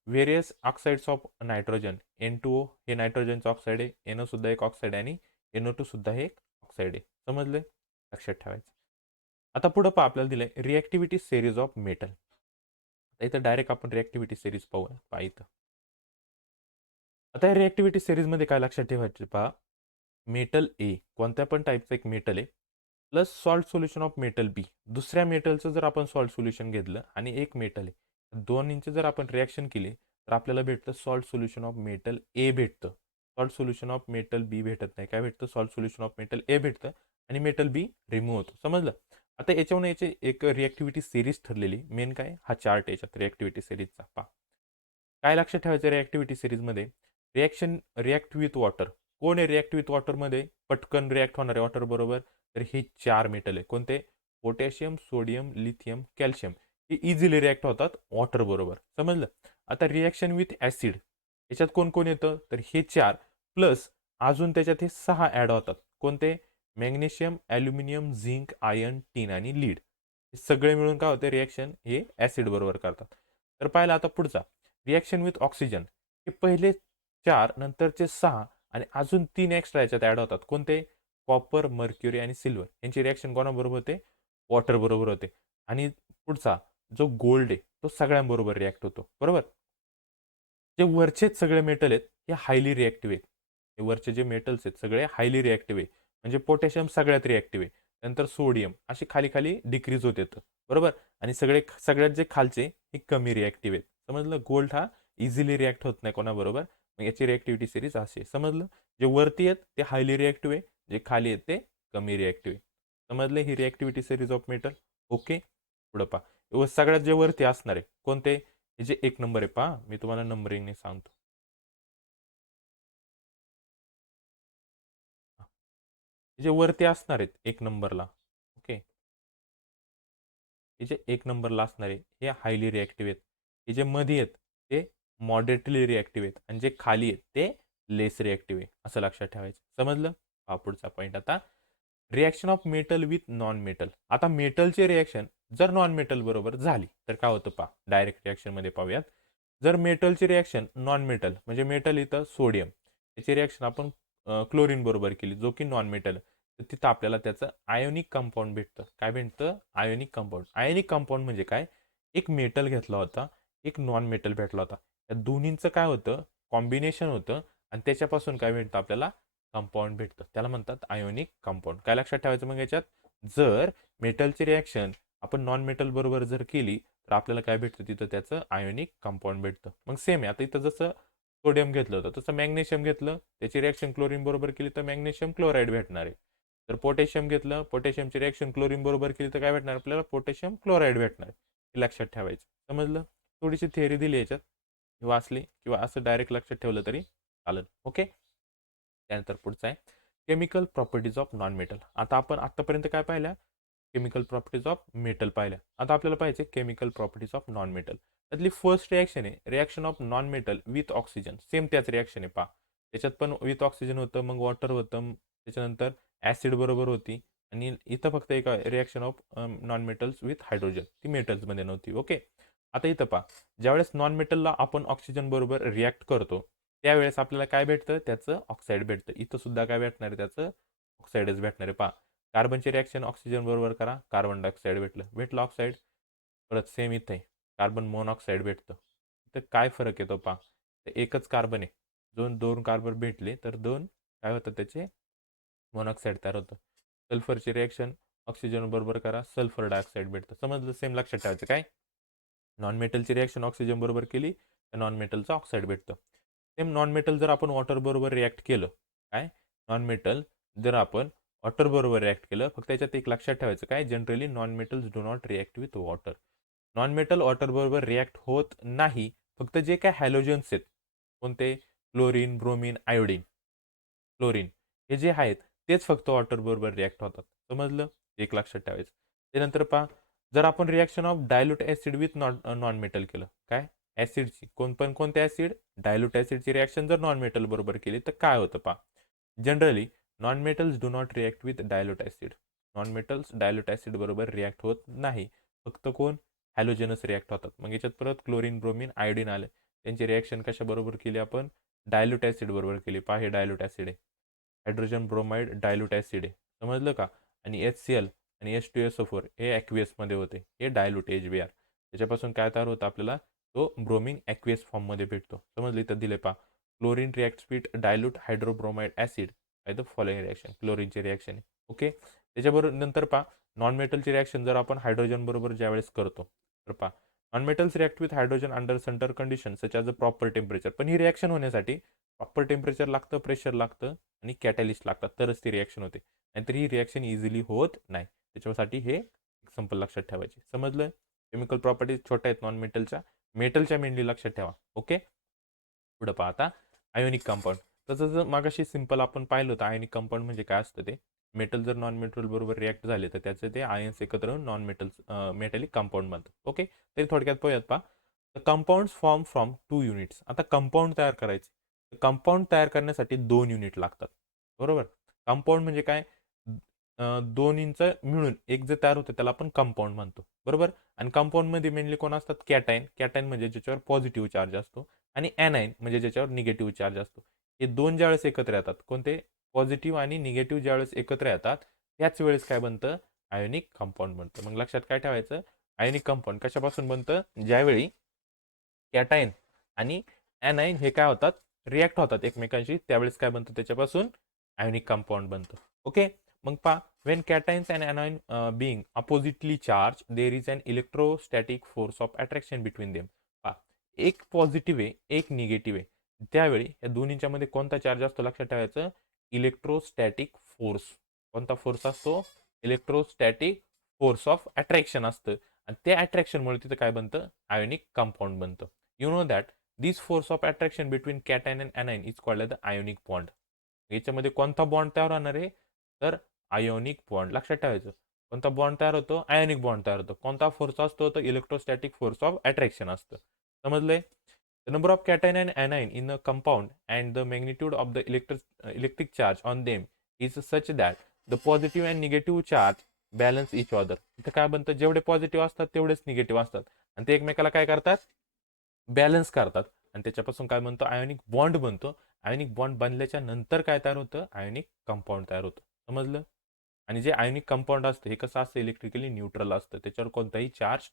various oxides of nitrogen. N2O हे नायट्रोजनचं ऑक्साईड आहे, NO सुद्धा एक ऑक्साईड आहे, आणि NO2 सुद्धा हे एक ऑक्साईड आहे. समजले. लक्षात ठेवायचं. आता पुढं आपल्याला दिलंय रिॲक्टिव्हिटी सिरीज ऑफ मेटल. इथं डायरेक्ट आपण रिॲक्टिव्हिटी सिरीज पाहूया. इथं आता या रिॲक्टिव्हिटी सिरीजमध्ये काय लक्षात ठेवायचे मेटल ए, कोणत्या पण टाईपचं एक मेटल आहे, plus salt solution of metal b. दुसऱ्या मेटलचं जर आपण सॉल्ट सोल्युशन घेतलं, आणि एक मेटल आहे, दोन्हींची जर आपण रिॲक्शन केली, तर आपल्याला भेटतं सॉल्ट सोल्युशन ऑफ मेटल ए भेटतं. सॉल्ट सोल्युशन ऑफ मेटल बी भेटत नाही. काय भेटतं, सॉल्ट सोल्युशन ऑफ मेटल ए भेटतं, आणि मेटल बी रिमूव्ह होतो. समजलं. आता याच्यावरून याची एक रिॲक्टिव्हिटी सिरीज ठरलेली. मेन काय, हा चार्ट याच्यात रिॲक्टिव्हिटी सिरीजचा काय लक्षात ठेवायचं रिॲक्टिव्हिटी सिरीजमध्ये, रिॲक्ट विथ वॉटर. कोण आहे रिॲक्ट विथ वॉटरमध्ये पटकन रिॲक्ट होणारे वॉटर बरोबर, तर हे 4 मेटल आहे. कोणते, पोटॅशियम, सोडियम, लिथियम, कॅल्शियम. हे इझिली रिॲक्ट होतात वॉटर बरोबर. समजलं. आता रिॲक्शन विथ ॲसिड, याच्यात कोण कोण येतं, तर हे 4 प्लस अजून त्याच्यात हे 6 ॲड होतात. कोणते, मॅग्नेशियम, ॲल्युमिनियम, झिंक, आयर्न, टीन, आणि लीड. हे सगळे मिळून काय होते, रिॲक्शन हे ॲसिड बरोबर करतात. तर पाहिलं आता पुढचा, रिॲक्शन विथ ऑक्सिजन. हे पहिले 4, नंतरचे 6, आणि अजून 3 एक्स्ट्रा याच्यात ॲड होतात. कोणते, कॉपर, मर्क्युरी, आणि सिल्वर. यांची रिॲक्शन कोणाबरोबर होते, वॉटर बरोबर होते. आणि पुढचा जो गोल्ड आहे, तो सगळ्यांबरोबर रिॲक्ट होतो. बरोबर. जे वरचेच सगळे मेटल आहेत, हे हायली रिॲक्टिव्ह आहेत. हे वरचे जे मेटल्स आहेत सगळे हायली रिॲक्टिव्ह आहे. म्हणजे पोटॅशियम सगळ्यात रिॲक्टिव्ह आहे. नंतर सोडियम अशी खाली खाली डिक्रीज होत येतं. बरोबर. आणि सगळ्यात जे खालचे हे कमी रिॲक्टिव्ह आहेत. समजलं. गोल्ड हा इझिली रिॲक्ट होत नाही कोणाबरोबर. मग याची रिॲक्टिव्हिटी सिरीज अशी आहे. समजलं. जे वरती आहेत ते हायली रिॲक्टिव्ह आहे, जे खाली आहेत ते कमी रिॲक्टिव्ह आहे. समजले. ही रिॲक्टिव्हिटी सिरीज ऑफ मेटल. ओके. पुढं सगळ्यात जे वरती असणार आहे कोणते, हे जे 1 नंबर आहे मी तुम्हाला नंबरिंगने सांगतो. जे वरती असणार आहेत 1 नंबरला. ओके. हे जे 1 नंबरला असणार आहे हे हायली रिॲक्टिव्ह आहेत. हे जे मध्ये आहेत ते मॉडरेटली रिॲक्टिव्ह आहेत, आणि जे खाली आहेत ते लेस रिॲक्टिव्ह आहे. असं लक्षात ठेवायचं. समजलं. पुढचा पॉईंट आता, reaction of metal with non metal. आता मेटलची रिॲक्शन जर नॉन मेटल बरोबर झाली तर काय होतं डायरेक्ट रिॲक्शन मध्ये पाहूयात. जर मेटलची रिॲक्शन नॉन मेटल म्हणजे मेटल इथं सोडियम याची रिॲक्शन आपण क्लोरीन बरोबर केली जो की नॉन मेटल, तर तिथं आपल्याला त्याचं आयोनिक कंपाऊंड भेटतं. काय भेटतं? Ionic compound. आयोनिक कंपाऊंड म्हणजे काय? एक मेटल घेतला होता, एक नॉन मेटल भेटला होता. या दोन्हींचं काय होतं? कॉम्बिनेशन होतं आणि त्याच्यापासून काय भेटतं आपल्याला? कंपाऊंड भेटतं. त्याला म्हणतात आयोनिक कंपाऊंड. काय लक्षात ठेवायचं मग याच्यात? जर मेटलची रिॲक्शन आपण नॉन मेटल बरोबर जर केली तर आपल्याला काय भेटतं तिथं त्याचं आयोनिक कंपाऊंड भेटतं. मग सेम आहे आता इथं जसं सोडियम घेतलं होतं तसं मॅग्नेशियम घेतलं त्याची रिॲक्शन क्लोरीन बरोबर केली तर मॅग्नेशियम क्लोराईड भेटणार आहे. तर पोटॅशियम घेतलं पोटॅशियमची रिॲक्शन क्लोरीन बरोबर केली तर काय भेटणार आपल्याला? पोटॅशियम क्लोराईड भेटणार. हे लक्षात ठेवायचं. समजलं? थोडीशी थेअरी दिली याच्यात, वाचली किंवा असं डायरेक्ट लक्षात ठेवलं तरी चालेल. ओके. त्यानंतर पुढचं आहे chemical properties of non metal. आता आपण आतापर्यंत काय पाहिल्या? केमिकल प्रॉपर्टीज ऑफ मेटल पाहिल्या. आता आपल्याला पाहिजे chemical properties of non metal. त्यातली फर्स्ट रिॲक्शन आहे reaction of non metal with oxygen. Same त्याच रिॲक्शन आहे पहा. त्याच्यात पण विथ ऑक्सिजन होतं, मग वॉटर होतं, त्याच्यानंतर ॲसिड बरोबर होती आणि इथं फक्त एक reaction of non metals with hydrogen. ती मेटल्समध्ये नव्हती. ओके. आता इथं पहा ज्यावेळेस नॉन मेटलला आपण ऑक्सिजन बरोबर रिॲक्ट करतो त्यावेळेस आपल्याला काय भेटतं? त्याचं ऑक्साईड भेटतं. इथं सुद्धा काय भेटणार आहे? त्याचं ऑक्साईडच भेटणार आहे. पहा कार्बनची रिॲक्शन ऑक्सिजन बरोबर करा, कार्बन डायऑक्साईड भेटलं ऑक्साईड. परत सेम इथे कार्बन मोनॉक्साईड भेटतं. तर काय फरक येतो पहा, तर एकच कार्बन आहे. दोन कार्बन भेटले तर दोन काय होतं त्याचे मोनॉक्साईड तयार होतं. सल्फरची रिॲक्शन ऑक्सिजन बरोबर करा, सल्फर डायऑक्साईड भेटतं. समजलं? सेम लक्षात ठेवायचं काय? नॉन मेटलची रिॲक्शन ऑक्सिजन बरोबर केली तर नॉन मेटलचं ऑक्साईड भेटतं. सेम नॉन मेटल जर आपण वॉटर बरोबर रिॲक्ट केलं, काय नॉन मेटल जर आपण वॉटर बरोबर रिॲक्ट केलं, फक्त त्याच्यात एक लक्षात ठेवायचं काय generally non metals do not react with water. Non metal water बरोबर रिॲक्ट होत नाही. फक्त जे काय हॅलोजन्स आहेत कोणते क्लोरीन ब्रोमीन आयोडीन क्लोरीन हे जे आहेत तेच फक्त वॉटर बरोबर रिॲक्ट होतात. समजलं? एक लक्षात ठेवायचं. त्यानंतर पहा जर आपण reaction of dilute acid with non metal केलं, काय ॲसिडची कोणते ॲसिड? डायल्यूट ॲसिडची रिॲक्शन जर नॉन मेटल बरोबर केली तर काय होतं पहा. Generally non metals do not react with dilute acid. Non metals dilute acid बरोबर रिॲक्ट होत नाही. फक्त कोण? हॅलोजनस रिॲक्ट होतात. मग याच्यात परत क्लोरीन ब्रोमीन आयोडीन आले. त्यांची रिॲक्शन कशाबरोबर केली आपण? डायल्यूट ॲसिड बरोबर केली. पहा हे डायल्यूट ॲसिड आहे. हायड्रोजन ब्रोमाइड डायल्यूट ॲसिड आहे. समजलं का? आणि HCl आणि H2SO4 हे ॲक्वियसमध्ये होते. हे डायल्यूट HBr. त्याच्यापासून काय तयार होतं आपल्याला? तो ब्रोमिन ॲक्वियस फॉर्ममध्ये भेटतो. समजलं? इथं दिले पहा. Chlorine reacts with dilute hydrobromide acid by the following reaction. क्लोरीनची रिॲक्शन आहे. ओके. त्याच्याबरोबर नंतर पहा नॉन मेटलची रिॲक्शन जर आपण हायड्रोजन बरोबर ज्यावेळेस करतो तर पहा non metals react with hydrogen under centre condition such as a proper temperature. पण ही रिॲक्शन होण्यासाठी प्रॉपर टेम्परेचर लागतं, प्रेशर लागतं आणि कॅटॅलिस्ट लागतात तरच ती रिॲक्शन होते. नाहीतर ही रिॲक्शन इझिली होत नाही. त्याच्यासाठी हे एक्झाम्पल लक्षात ठेवायचे. समजलं? केमिकल प्रॉपर्टीज छोट्या आहेत नॉन मेटलच्या मेनली लक्षात ठेवा. ओके. पुढं पहा आता आयोनिक कंपाऊंड. तसं जर मागाशी सिंपल आपण पाहिलं होतं आयोनिक कंपाऊंड म्हणजे काय असतं ते. मेटल जर नॉन मेटल बरोबर रिॲक्ट झाले तर त्याचे ते आयन्स एकत्र येऊन नॉन मेटॅलिक कंपाऊंड बनतात. ओके. तरी थोडक्यात पाहूयात पहा. Compounds form from 2 units. आता कंपाऊंड तयार करायचे. कंपाऊंड तयार करण्यासाठी 2 युनिट लागतात. बरोबर? कंपाऊंड म्हणजे काय? 2 इंच मिळून एक जे तयार होतं त्याला आपण कंपाऊंड म्हणतो. बरोबर? आणि कंपाऊंडमध्ये मेनली कोण असतात? कॅटायन. कॅटायन म्हणजे ज्याच्यावर पॉझिटिव्ह चार्ज असतो आणि ॲनायन म्हणजे ज्याच्यावर निगेटिव्ह चार्ज असतो. हे दोन ज्यावेळेस एकत्र येतात कोणते? पॉझिटिव्ह आणि निगेटिव्ह ज्यावेळेस एकत्र येतात त्याच वेळेस काय बनतं? आयोनिक कंपाऊंड बनतं. मग लक्षात काय ठेवायचं? आयोनिक कंपाऊंड कशापासून बनतं? ज्यावेळी कॅटायन आणि ॲनायन हे काय होतात? रिॲक्ट होतात एकमेकांशी त्यावेळेस काय बनतं त्याच्यापासून? आयोनिक कंपाऊंड बनतं. ओके. मग पहा when cations and anion being oppositely charged there is an electrostatic force of attraction between them. पहा एक पॉझिटिव्ह आहे एक निगेटिव्ह आहे त्यावेळी या दोन्हीच्या मध्ये कोणता चार्ज असतो लक्षात ठेवायचं? Electrostatic force. कोणता फोर्स असतो? इलेक्ट्रोस्टॅटिक फोर्स ऑफ अट्रॅक्शन असतं आणि त्या अट्रॅक्शनमुळे तिथं काय बनतं? आयोनिक कंपाऊंड बनतं. You know that this force of attraction between cation and anion is called the ionic bond. याच्यामध्ये कोणता बॉन्ड तयार होणार आहे? तर आयोनिक बॉन्ड. लक्षात ठेवायचं. कोणता बॉन्ड तयार होतो? आयोनिक बॉन्ड तयार होतो. कोणता फोर्स असतो? तर इलेक्ट्रोस्टॅटिक फोर्स ऑफ अट्रॅक्शन असतं. समजलंय? The number of cation and anion in a compound and the magnitude of the electric charge on them is such that the positive and negative charge balance each other. इथं काय बनतं? जेवढे positive असतात तेवढेच negative असतात आणि ते एकमेकाला काय करतात? बॅलन्स करतात आणि त्याच्यापासून काय म्हणतो आयोनिक बॉन्ड बनतो. आयोनिक बॉन्ड बनल्याच्या नंतर काय तयार होतं आयोनिक कंपाऊंड तयार होतं. समजलं. आणि जे आयोनिक कंपाऊंड असतं हे कसं असतं इलेक्ट्रिकली न्यूट्रल असतं त्याच्यावर कोणताही चार्ज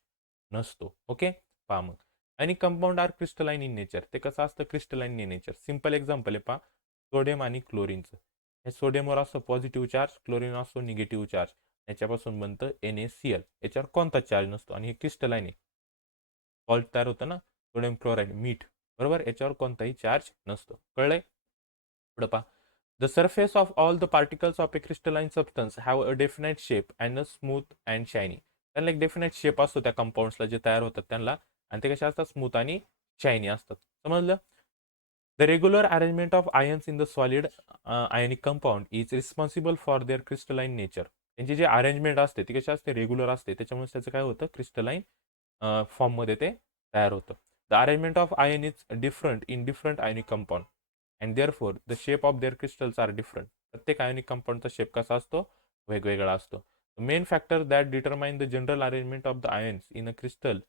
नसतो. ओके. पहा मग ionic compound are crystalline in nature. ते कसं असतं crystalline in nature. Simple example आहे पहा सोडियम आणि क्लोरीनचं. हे सोडियमवर असतो पॉझिटिव्ह चार्ज क्लोरीन असतो निगेटिव्ह चार्ज. याच्यापासून बनतं NaCl. याच्यावर कोणता चार्ज नसतो आणि हे क्रिस्टलाइन आहे. सॉल्ट तयार होतं ना सोडियम क्लोराईड मीठ बरोबर याच्यावर कोणताही चार्ज नसतो. कळलंय. पुढे पहा the surface of all the particles of a crystalline substance have a definite shape and a smooth and shiny. त्यांना एक डेफिनेट शेप असतो त्या कंपाऊंड्सला जे तयार होतात त्यांना आणि ते कसे असतात स्मूथ आणि शायनी असतात. समजलं. The regular arrangement of ions in the solid ionic compound is responsible for their crystalline nature. त्यांची जी अरेंजमेंट असते ती कशी असते रेग्युलर असते त्याच्यामुळे त्याचं काय होतं क्रिस्टलाइन फॉर्ममध्ये ते तयार होतं. The arrangement of ion is different in different ionic compound and therefore the shape of their crystals are different. प्रत्येक आयोनिक कंपाऊंडचा शेप कसा असतो वेगवेगळा असतो. The main factor that determine the general arrangement of the ions in a crystal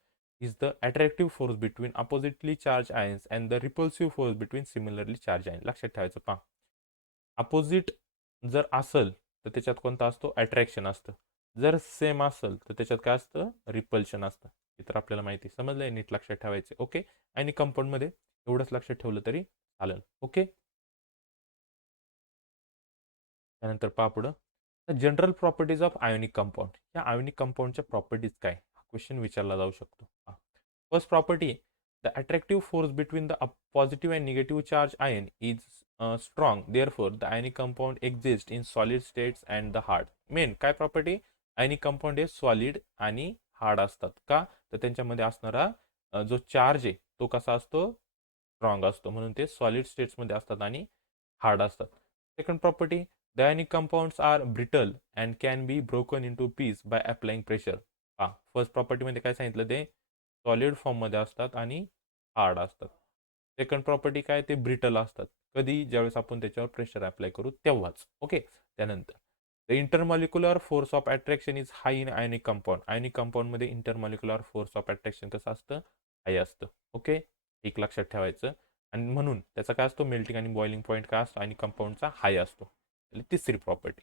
is the attractive force between oppositely charge ions and the repulsive force between similarly charge ion. लक्षात ठेवायचं पहा opposite जर असेल तर त्याच्यात कोणता असतो attraction असतं. जर सेम असेल तर त्याच्यात काय असतं रिपल्शन असतं. हे तर आपल्याला माहिती समजलंय नीट लक्षात ठेवायचे. ओके. आणि कंपाऊंडमध्ये एवढंच लक्षात ठेवलं तरी चालेल. ओके. त्यानंतर पहा पुढं the general properties of ionic compound. या आयोनिक कंपाऊंडच्या प्रॉपर्टीज काय हा क्वेश्चन विचारला जाऊ शकतो. First property the attractive force between the positive and negative charge ion is strong therefore the ionic compound exist in solid states and the hard. Main काय property ionic compound हे solid आणि hard असतात का तर त्यांच्यामध्ये असणारा जो charge आहे तो कसा असतो स्ट्रॉंग असतो म्हणून ते सॉलिड स्टेट्समध्ये असतात आणि हार्ड असतात. Second property the ionic compounds are brittle and can be broken into piece by applying pressure. First प्रॉपर्टीमध्ये काय सांगितलं ते सॉलिड फॉर्ममध्ये असतात आणि हार्ड असतात. सेकंड प्रॉपर्टी काय ते ब्रिटल असतात कधी ज्यावेळेस आपण त्याच्यावर प्रेशर अप्लाय करू तेव्हाच. ओके. त्यानंतर the intermolecular force of attraction is high in ionic compound. Ionic कंपाऊंडमध्ये इंटरमॉलिक्युलर फोर्स ऑफ अट्रॅक्शन कसं असतं हाय असतं. ओके. एक लक्षात ठेवायचं आणि म्हणून त्याचा काय असतो मेल्टिंग आणि बॉइलिंग पॉईंट काय असतो आणि कंपाऊंडचा हाय असतो. तिसरी प्रॉपर्टी.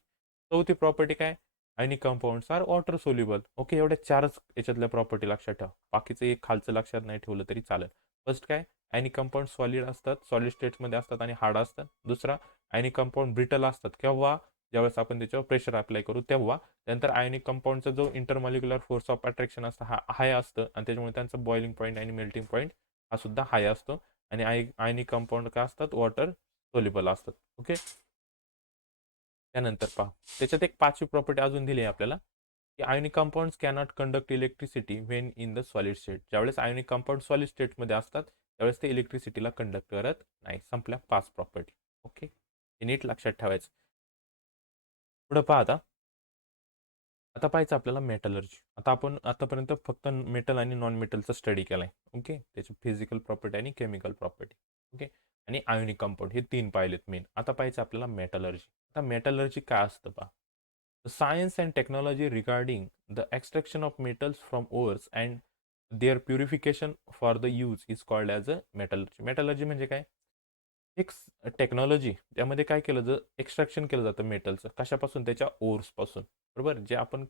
चौथी प्रॉपर्टी काय ionic compounds are water soluble. Okay. एवढ्या चारच याच्यातल्या प्रॉपर्टी लक्षात ठेवा बाकीचं एक खालचं लक्षात नाही ठेवलं तरी चालेल. फर्स्ट काय आयनिक कंपाऊंड सॉलिड असतात सॉलिड स्टेट्समध्ये असतात आणि हार्ड असतात. दुसरा आयनिक कंपाऊंड ब्रिटल असतात केव्हा ज्यावेळेस आपण त्याच्यावर प्रेशर अप्लाय करू तेव्हा. त्यानंतर आयनिक कंपाऊंडचा जो इंटरमॉलिक्युलर फोर्स ऑफ अट्रॅक्शन असतं हा हाय असतं आणि त्याच्यामुळे त्यांचं बॉइलिंग पॉईंट आणि मेल्टिंग पॉईंट हा सुद्धा हाय असतो आणि आयनिक कंपाऊंड काय असतात वॉटर सोल्युबल असतात. ओके. त्यानंतर पहा त्याच्यात एक पाचवी प्रॉपर्टी अजून दिली आहे आपल्याला की ionic compounds cannot conduct electricity when in the solid state. ज्यावेळेस आयोनिक कंपाऊंड सॉलिड स्टेटमध्ये असतात त्यावेळेस ते इलेक्ट्रिसिटीला कंडक्ट करत नाही. संपल्या पाच प्रॉपर्टी. ओके. हे नीट लक्षात ठेवायचं. पुढं पहा आता पाहायचं आपल्याला मेटलर्जी. आता आपण आतापर्यंत फक्त मेटल आणि नॉन मेटलचा स्टडी केलाय. ओके. त्याची फिजिकल प्रॉपर्टी आणि केमिकल प्रॉपर्टी. ओके. आणि आयोनिक कंपाऊंड हे तीन पाहिलेत मेन. आता पाहायचं आपल्याला मेटलर्जी. आता मेटलर्जी काय असतं पहा science and technology regarding the extraction of metals from ores and their purification for the use is called as a metallurgy. Metallurgy म्हणजे काय एक टेक्नॉलॉजी त्यामध्ये काय केलं जातं एक्स्ट्रॅक्शन केलं जातं मेटलचं कशापासून त्याच्या ओर्सपासून बरोबर. जे आपण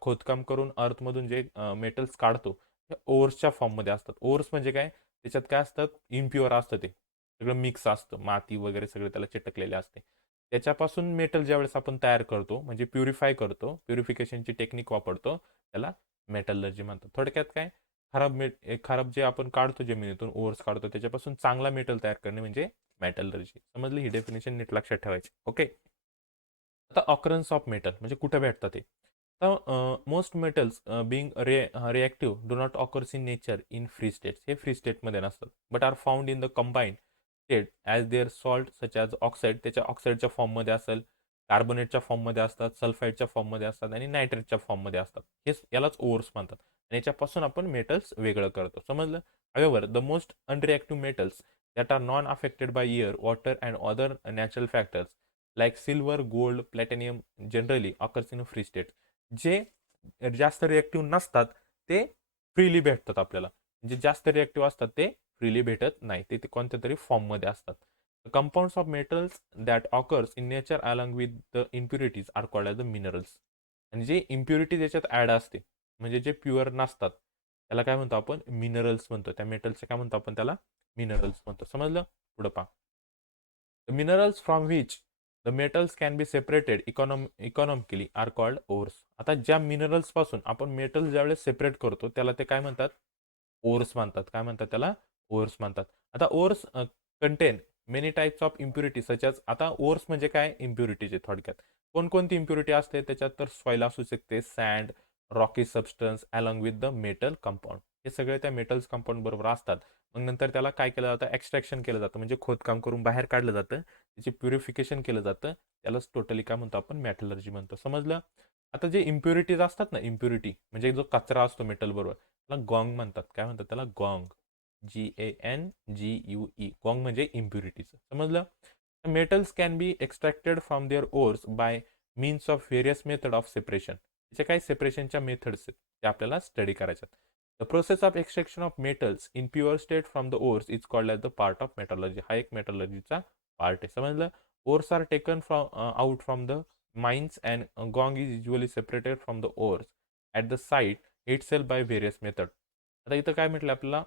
खोदकाम करून अर्थमधून जे मेटल्स काढतो ते ओर्सच्या फॉर्ममध्ये असतात. ओर्स म्हणजे काय त्याच्यात काय असतात इम्प्युअर असतं ते सगळं मिक्स असतं माती वगैरे सगळे त्याला चिटकलेले असते. त्याच्यापासून मेटल ज्यावेळेस आपण तयार करतो म्हणजे प्युरिफाय करतो प्युरिफिकेशनची टेक्निक वापरतो त्याला मेटलर्जी म्हणतात. थोडक्यात काय खराब जे आपण काढतो जमिनीतून ओर्स काढतो त्याच्यापासून चांगला मेटल तयार करणे म्हणजे मेटलर्जी. समजली ही डेफिनेशन नीट लक्षात ठेवायची. ओके. आता ऑकरन्स ऑफ मेटल म्हणजे कुठे भेटतात ते. तर most metals being reactive do not occurs in nature in free states. हे फ्री स्टेटमध्ये नसतात but are found in the combined state as their salt such as oxide. त्याच्या ऑक्साईडच्या फॉर्ममध्ये असेल कार्बोनेटच्या फॉर्ममध्ये असतात सल्फाईडच्या फॉर्ममध्ये असतात आणि नायट्रेटच्या फॉर्ममध्ये असतात. हे यालाच ओर्स म्हणतात आणि याच्यापासून आपण मेटल्स वेगळं करतो. समजलं. However, the most unreactive metals that are non-affected by air, water, and other natural factors like silver, gold, platinum generally occurs in a free state. जे जास्त रिॲक्टिव्ह नसतात ते फ्रीली भेटतात आपल्याला. जे जास्त रिएक्टिव्ह असतात ते फ्रीली भेटत नाही, ते कोणत्या तरी फॉर्ममध्ये असतात. Compounds of metals that occurs in nature along with the impurities are called as the minerals. आणि जे इम्प्युरिटी त्याच्यात ॲड असते म्हणजे जे प्युअर नसतात त्याला काय म्हणतो आपण, मिनरल्स म्हणतो. त्या मेटल्सचे काय म्हणतो आपण, त्याला मिनरल्स म्हणतो. समजलं? पुढं पहा. The minerals from which the metals can be separated economically are called ores. आता ज्या मिनरल्स पासून आपण मेटल ज्यावेळेस सेपरेट करतो त्याला ते काय म्हणतात, ओर्स म्हणतात. काय म्हणतात त्याला, ओर्स म्हणतात. आता ores content many types of impurity such as, आता ओर्स म्हणजे काय, इम्प्युरिटीचे थोडक्यात. कोणकोणती इम्प्युरिटी असते त्याच्यात, तर सॉइल असू शकते, sand, rocky substance along with the metal compound. हे सगळे त्या मेटल्स कंपाऊंड बरोबर असतात. मग नंतर त्याला काय केलं जातं, एक्स्ट्रॅक्शन केलं जातं, म्हणजे खोदकाम करून बाहेर काढलं जातं, त्याचे प्युरिफिकेशन केलं जातं. त्यालाच टोटली काय म्हणतो आपण, मेटलर्जी म्हणतो. समजलं? आता जे इम्प्युरिटीज असतात ना, इम्प्युरिटी म्हणजे जो कचरा असतो मेटल बरोबर, त्याला गॉंग म्हणतात. काय म्हणतात त्याला, गॉंग. GANGUE, गॉंग म्हणजे इम्प्युरिटीज. समजलं? Metals can be extracted from their ores by means of various method of separation. त्याचे काही सेपरेशनच्या मेथड्स आहेत ते आपल्याला स्टडी करायच्यात. The process of extraction of metals in pure state from the ores is called as the part of metallurgy. हा एक मेटलर्जीचा पार्ट आहे. समजलं? Ores are taken from out from the mines and gangue is usually separated from the ores at the site itself by various method. आता इथं काय म्हटलं आपल्याला,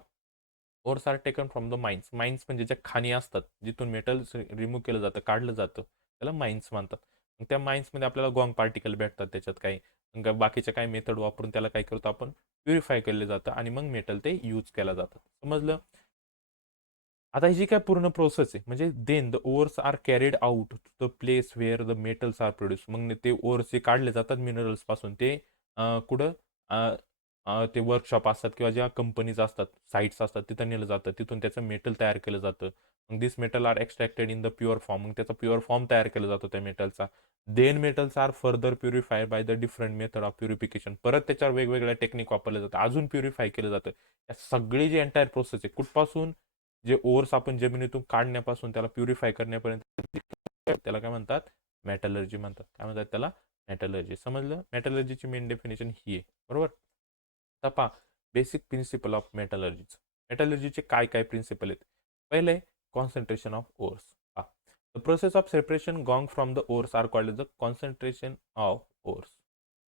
ores are taken from the mines. Mines म्हणजे ज्या खाणी असतात जिथून मेटल रिमूव्ह केलं जातं, काढलं जातं, त्याला माइन्स म्हणतात. मग त्या माइन्समध्ये आपल्याला गॉंग पार्टिकल भेटतात. त्याच्यात काही बाकीच्या काही मेथड वापरून त्याला काय करतो आपण, प्युरिफाय केलं जातं आणि मग मेटल ते यूज केलं जातं. समजलं? आता ही जी काय पूर्ण प्रोसेस आहे, म्हणजे then the ores are carried out to the place where the metals are produce. मग ते ओर्स जे काढले जातात मिनरल्स पासून ते कुठं, ते वर्कशॉप असतात किंवा ज्या कंपनीज असतात, साईट्स असतात, तिथं नेलं जातं. तिथून त्याचं मेटल तयार केलं जातं. मग this metal are extracted in the pure form. मग त्याचा प्युअर फॉर्म तयार केला जातो त्या मेटलचा. Then metals are further purified by the different method of purification. परत त्याच्यावर वेगवेगळ्या टेक्निक वापरले जातं, अजून प्युरिफाय केलं जातं. या सगळी जी एंटायर प्रोसेस आहे, कुठपासून, जे ओर्स आपण जमिनीतून काढण्यापासून त्याला प्युरिफाय करण्यापर्यंत, त्याला काय म्हणतात, मेटलर्जी म्हणतात. काय म्हणतात त्याला, मेटलर्जी. समजलं? मेटलर्जीची मेन डेफिनेशन ही आहे. बरोबर? आता बेसिक प्रिन्सिपल ऑफ मेटलर्जीज. मेटलर्जीचे काय काय प्रिन्सिपल आहेत. पहिले, concentration of ores. The process of separation gangue from the ores are called the concentration of ores.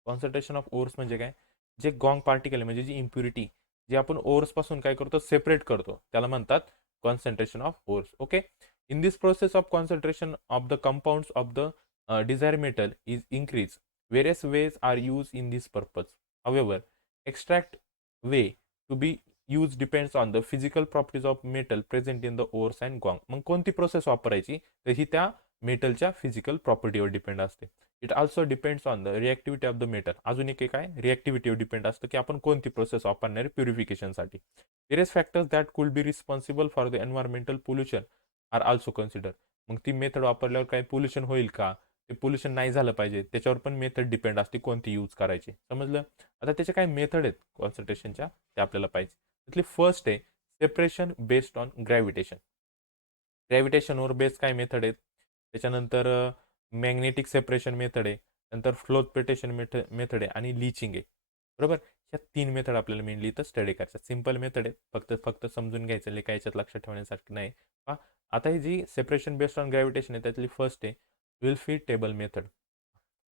Concentration of ores म्हणजे काय, जे गॉंग पार्टिकल आहे म्हणजे जी इम्प्युरिटी जे आपण ओर्स पासून काय करतो, सेपरेट करतो, त्याला म्हणतात concentration of ores. Okay. In this process of concentration of the compounds of the desired metal is increased. Various ways are used in this purpose. However, extract way to be used depends on the physical properties of metal present in the ores and gong. मग कोणती process वापरायची तर ही त्या मेटलच्या physical प्रॉपर्टीवर depend असते. It also depends on the reactivity of the metal. अजून एक काय, रिॲक्टिव्हिटीवर डिपेंड असतं की आपण कोणती प्रोसेस वापरणार आहे प्युरिफिकेशनसाठी. Various factors that could be responsible for the environmental pollution are also consider. मग ती मेथड वापरल्यावर काही पोल्युशन होईल का, ते पोल्युशन नाही झालं पाहिजे, त्याच्यावर पण मेथड डिपेंड असते कोणती यूज करायची. समजलं? आता त्याचे काही मेथड आहेत कॉन्सन्ट्रेशनच्या, ते आपल्याला पाहिजे. त्यातली फर्स्ट आहे सेपरेशन बेस्ड ऑन ग्रॅव्हिटेशन. ग्रॅव्हिटेशनवर बेस काय मेथड आहेत. त्याच्यानंतर मॅग्नेटिक सेपरेशन मेथड आहे, नंतर फ्लोटपेटेशन मेथड आहे आणि लिचिंग आहे. बरोबर? ह्या 3 मेथड आपल्याला मेनली इथं स्टडी करायचं. सिंपल मेथड आहे, फक्त फक्त समजून घ्यायचं, काय याच्यात लक्षात ठेवण्यासारखं नाही. आता ही जी सेपरेशन बेस्ड ऑन ग्रॅव्हिटेशन आहे त्यातली फर्स्ट आहे विल्फी टेबल मेथड.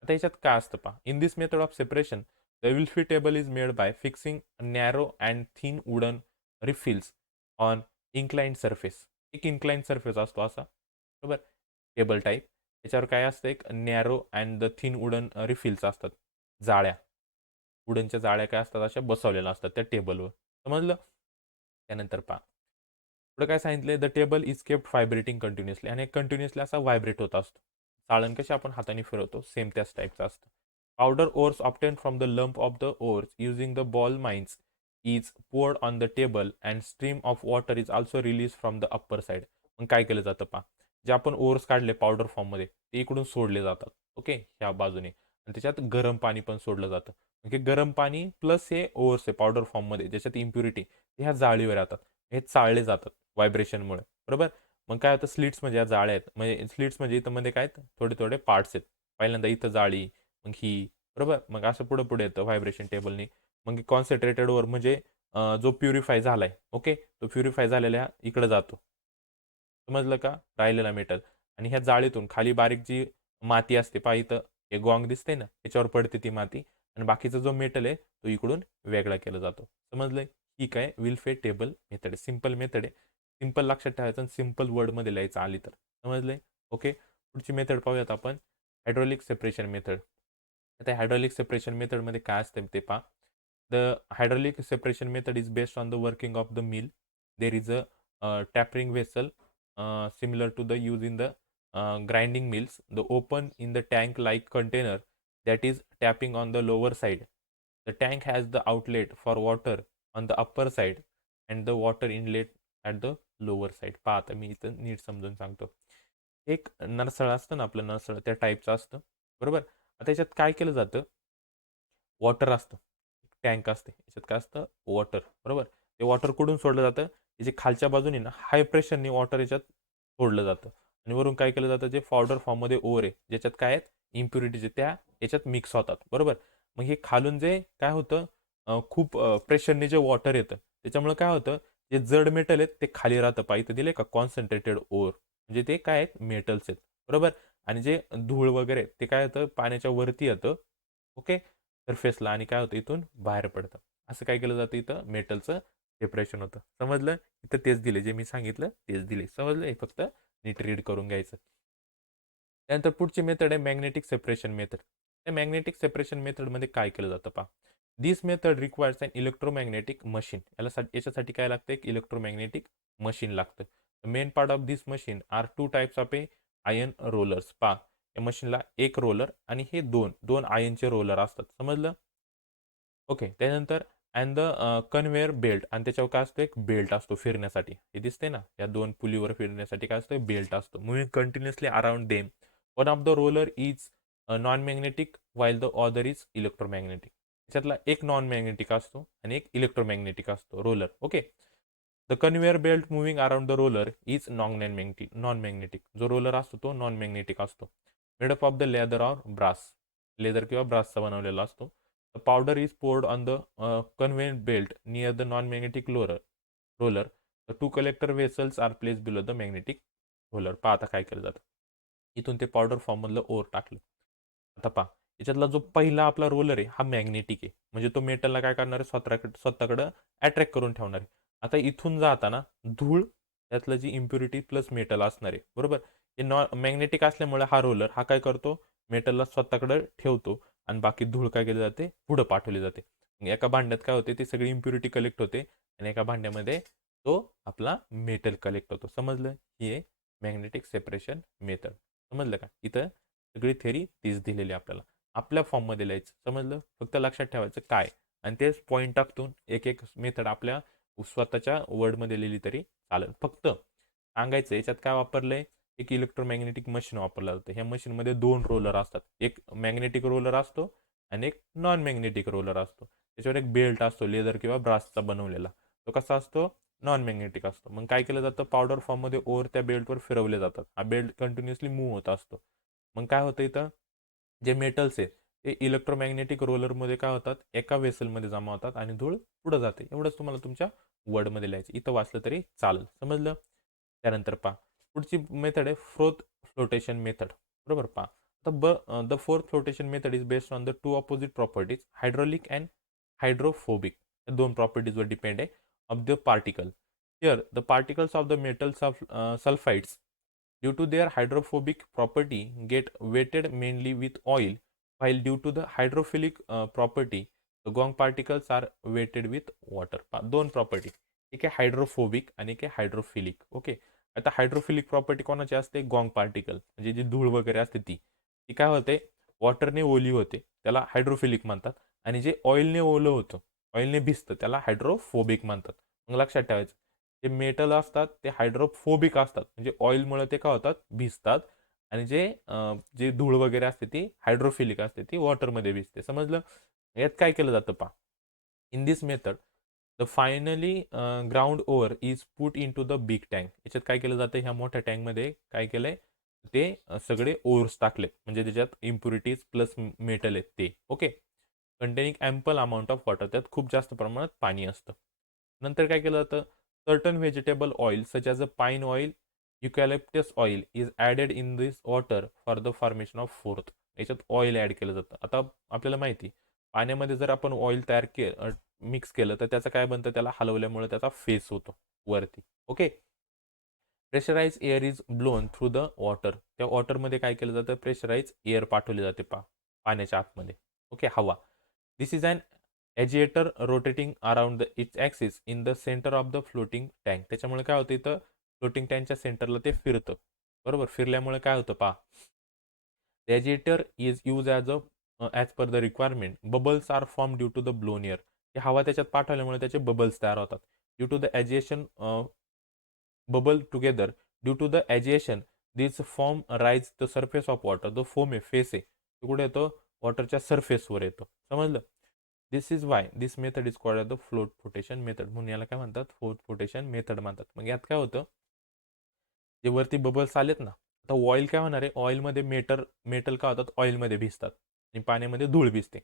आता याच्यात काय असतं पहा, in this method of separation the विल्फी table is made by fixing narrow and thin wooden refills on inclined surface. एक इन्क्लाइंड सरफेस असतो असा, बरोबर, टेबल टाईप. त्याच्यावर काय असतं, एक narrow and the thin wooden refills असतात, जाळ्या, वुडनच्या जाळ्या काय असतात अशा बसवलेल्या असतात त्या टेबलवर. समजलं? त्यानंतर पहा पुढे काय सांगितलंय, the table is kept vibrating continuously. आणि कंटिन्युअसली असा व्हायब्रेट होत असतो. चाळण कशी आपण हाताने फिरवतो सेम त्याच टाईपचं असतं. Powder ores obtain from the lump of the ores using the ball mines is poured on the table and stream of water is also release from the upper side. मग काय केलं जातं पहा, जे आपण ओर्स काढले पावडर फॉर्ममध्ये ते इकडून सोडले जातात. ओके, ह्या बाजूने, आणि त्याच्यात गरम पाणी पण सोडलं जातं. म्हणजे गरम पाणी प्लस हे ओर्स आहे पावडर फॉर्ममध्ये ज्याच्यात इम्प्युरिटी, ह्या जाळीवर येतात, हे चाळले जातात व्हायब्रेशनमुळे. बरोबर? मग काय होतं, स्लिट्स म्हणजे या जाळ्या आहेत, म्हणजे स्लिट्स म्हणजे इथं मध्ये काय थोडे थोडे पार्ट्स आहेत. पहिल्यांदा इथं जाळी, मग ही, बरोबर, मग असं पुढे पुढे येतं व्हायब्रेशन टेबलनी. मग कॉन्सन्ट्रेटेडवर म्हणजे जो प्युरिफाय झालाय, ओके, तो प्युरिफाय झालेल्या इकडे जातो. समजलं का? राहिलेला मेटल. आणि ह्या जाळीतून खाली बारीक जी माती असते पहा इथं हे गॉंग दिसते ना, त्याच्यावर पडते ती माती आणि बाकीचा जो मेटल आहे तो इकडून वेगळा केला जातो. समजलंय? ही काय विल्फे टेबल मेथड आहे. सिंपल मेथड आहे. सिंपल लक्षात ठेवायचं आणि सिंपल वर्डमध्ये लिहायचं आली तर. समजलंय? ओके. पुढची मेथड पाहूयात आपण. Hydraulic separation method. आता हायड्रॉलिक सेपरेशन मेथडमध्ये काय असतं ते पहा. The hydraulic separation method is based on the working of the mill. There is a tapping vessel similar to the use in the grinding mills. The open in the tank-like container that is tapping on the lower side. The tank has the outlet for water on the upper side and the water inlet at the lower side. पहा आता मी इथं नीट समजून सांगतो. एक नरसळ असतं ना आपलं नरसळ त्या टाईपचं असतं बरोबर. आता याच्यात काय केलं जातं वॉटर असतं टँक असते याच्यात काय असतं वॉटर बरोबर ते वॉटर कुठून सोडलं जातं जे खालच्या बाजूने ना हाय प्रेशरने वॉटर याच्यात सोडलं जातं आणि वरून काय केलं जातं जे पावडर फॉर्ममध्ये ओर आहे ज्याच्यात काय आहेत इम्प्युरिटीज त्या याच्यात मिक्स होतात बरोबर मग हे खालून जे काय होतं खूप प्रेशरने जे वॉटर येतं त्याच्यामुळे काय होतं जे जड मेटल आहेत ते खाली राहतं पाहिजे दिले का कॉन्सन्ट्रेटेड ओर म्हणजे ते काय आहेत मेटल्स आहेत बरोबर आणि जे धूळ वगैरे ते काय होतं पाण्याच्या वरती येतं ओके सरफेसला आणि काय होतं इथून बाहेर पडतं असं काय केलं जातं इथं मेटलचं सेपरेशन होतं समजलं इथं तेच दिले जे मी सांगितलं तेच दिले समजलं फक्त नीट रीड करून घ्यायचं त्यानंतर पुढची मेथड आहे मॅग्नेटिक सेपरेशन मेथड त्या मॅग्नेटिक सेपरेशन मेथडमध्ये काय केलं जातं पहा this method requires an electromagnetic machine याच्यासाठी काय लागतं एक इलेक्ट्रोमॅग्नेटिक मशीन लागतं main part of this machine are two types of a iron rollers पहा या मशीनला एक रोलर आणि हे दोन दोन आयनचे रोलर असतात समजलं ओके त्यानंतर अँड द कन्व्हेअर बेल्ट आणि त्याच्यावर काय असतो एक बेल्ट असतो फिरण्यासाठी हे दिसते ना या दोन पुलीवर फिरण्यासाठी काय असतं बेल्ट असतो moving continuously around them one of the roller is non magnetic while the other is electromagnetic त्याच्यातला एक नॉन मॅग्नेटिक असतो आणि एक इलेक्ट्रोमॅग्नेटिक असतो roller okay the conveyor belt moving around the roller is non magnetic जो roller असतो तो non magnetic असतो made up of the leather or brass leather किंवा ब्रासचा बनवलेला असतो The powder is poured on the conveyor belt near the non-magnetic roller. The two collector vessels are placed below the magnetic roller. पहा आता काय केलं जातं इथून ते पावडर फॉर्ममधलं ओर टाकलं आता पहा याच्यातला जो पहिला आपला रोलर आहे हा मॅग्नेटिक आहे म्हणजे तो मेटलला काय करणार आहे स्वतःकडं अट्रॅक्ट करून ठेवणार आहे आता इथून जाताना धूळ त्यातलं जी इम्प्युरिटी प्लस मेटल असणार आहे बरोबर हे मॅग्नेटिक असल्यामुळे हा रोलर हा काय करतो मेटलला स्वतःकडे ठेवतो आणि बाकी धूळ काय केली जाते पुढं पाठवली जाते एका भांड्यात काय होते ती सगळी इम्प्युरिटी कलेक्ट होते आणि एका भांड्यामध्ये तो आपला मेटल कलेक्ट होतो समजलं ही आहे मॅग्नेटिक सेपरेशन मेथड समजलं का इथं सगळी थेरी तीच दिलेली आपल्याला आपल्या फॉर्ममध्ये लिहायचं समजलं फक्त लक्षात ठेवायचं काय आणि तेच पॉईंट टाकतून एक एक मेथड आपल्या स्वतःच्या वर्डमध्ये लिहिली तरी चालेल फक्त सांगायचं याच्यात काय वापरलंय एक इलेक्ट्रोमॅग्नेटिक मशीन वापरलं जातं ह्या मशीनमध्ये दोन रोलर असतात एक मॅग्नेटिक रोलर असतो आणि एक नॉन मॅग्नेटिक रोलर असतो त्याच्यावर एक बेल्ट असतो लेदर किंवा ब्रासचा बनवलेला तो कसा असतो नॉन मॅग्नेटिक असतो मग काय केलं जातं पावडर फॉर्ममध्ये ओर त्या बेल्टवर फिरवले जातात हा बेल्ट कंटिन्युअसली मूव्ह होत असतो मग काय होतं इथं जे मेटल्स आहेत ते इलेक्ट्रोमॅग्नेटिक रोलरमध्ये काय होतात एका वेसलमध्ये जमा होतात आणि धूळ पुढे जाते एवढंच तुम्हाला तुमच्या वर्डमध्ये लिहायचं इथं वाचलं तरी चालेल समजलं त्यानंतर पहा पुढची मेथड आहे फोर्थ फ्लोटेशन मेथड बरोबर पहा the fourth flotation method is based on the two opposite properties hydraulic and hydrophobic या दोन प्रॉपर्टीजवर डिपेंड आहे of the particle here the particles of the metals of sulphides due to their hydrophobic property get wetted mainly with oil while due to the hydrophilic property the gong particles are weighted with water दोन property एक आहे hydrophobic आणि एक आहे hydrophilic okay आता hydrophilic property कोणाची असते गॉंग particle म्हणजे जी धूळ वगैरे असते ती ती काय होते वॉटरने ओली होते त्याला हायड्रोफिलिक म्हणतात आणि जे ऑइलने ओलं होतं ऑइलने भिजतं त्याला हायड्रोफोबिक म्हणतात मग लक्षात ठेवायचं जे मेटल असतात ते हायड्रोफोबिक असतात म्हणजे ऑइलमुळे ते काय होतात भिजतात आणि जे धूळ वगैरे असते ती हायड्रोफिलिक असते ती वॉटरमध्ये भिजते समजलं यात काय केलं जातं पहा in this method the finally ground over is put into the big tank याच्यात काय केलं जातं ह्या मोठ्या टँकमध्ये काय केलंय ते सगळे ओव्हर्स टाकले म्हणजे त्याच्यात इम्प्युरिटीज प्लस मेटल आहेत ते okay containing ample amount of water त्यात खूप जास्त प्रमाणात पाणी असतं नंतर काय केलं जातं, certain vegetable oil such as a pine oil, eucalyptus oil is added in this water for the formation of froth. याच्यात ऑइल ॲड केलं जातं. आता आपल्याला माहिती, पाण्यामध्ये जर आपण ऑइल मिक्स केलं तर त्याचं काय बनतं, त्याला हलवल्यामुळे त्याचा फेस होतो वरती. Okay. Pressurise air is blown through the water. त्या वॉटरमध्ये काय केलं जातं, प्रेशराइज एअर पाठवली जाते पाण्याच्या आतमध्ये. ओके, हवा. This is an agitator rotating around the its axis in the centre of the floating tank. त्याच्यामुळे काय होतं, इथं फ्लोटिंग टँकच्या सेंटरला ते फिरतं. बरोबर, फिरल्यामुळे काय होतं पहा, the agitator is used as per the requirement. Bubbles are formed due to the blown air. ही हवा त्याच्यात पाठवल्यामुळे त्याचे बबल्स तयार होतात. Due to the agitation bubble together. Due to the agitation this form rise the surface of water. जो foam आहे, फेस आहे, तो कुठे येतो, वॉटरच्या सरफेसवर येतो. समजलं. This is why this method is called the float flotation method. म्हणून याला काय म्हणतात, फ्लोट फ्लोटेशन मेथड म्हणतात. मग यात काय होतं, जे वरती बबल्स आलेत ना, आता ऑइल काय होणार आहे, ऑइलमध्ये मेटल काय होतात, ऑइलमध्ये भिजतात आणि पाण्यामध्ये धूळ भिजते.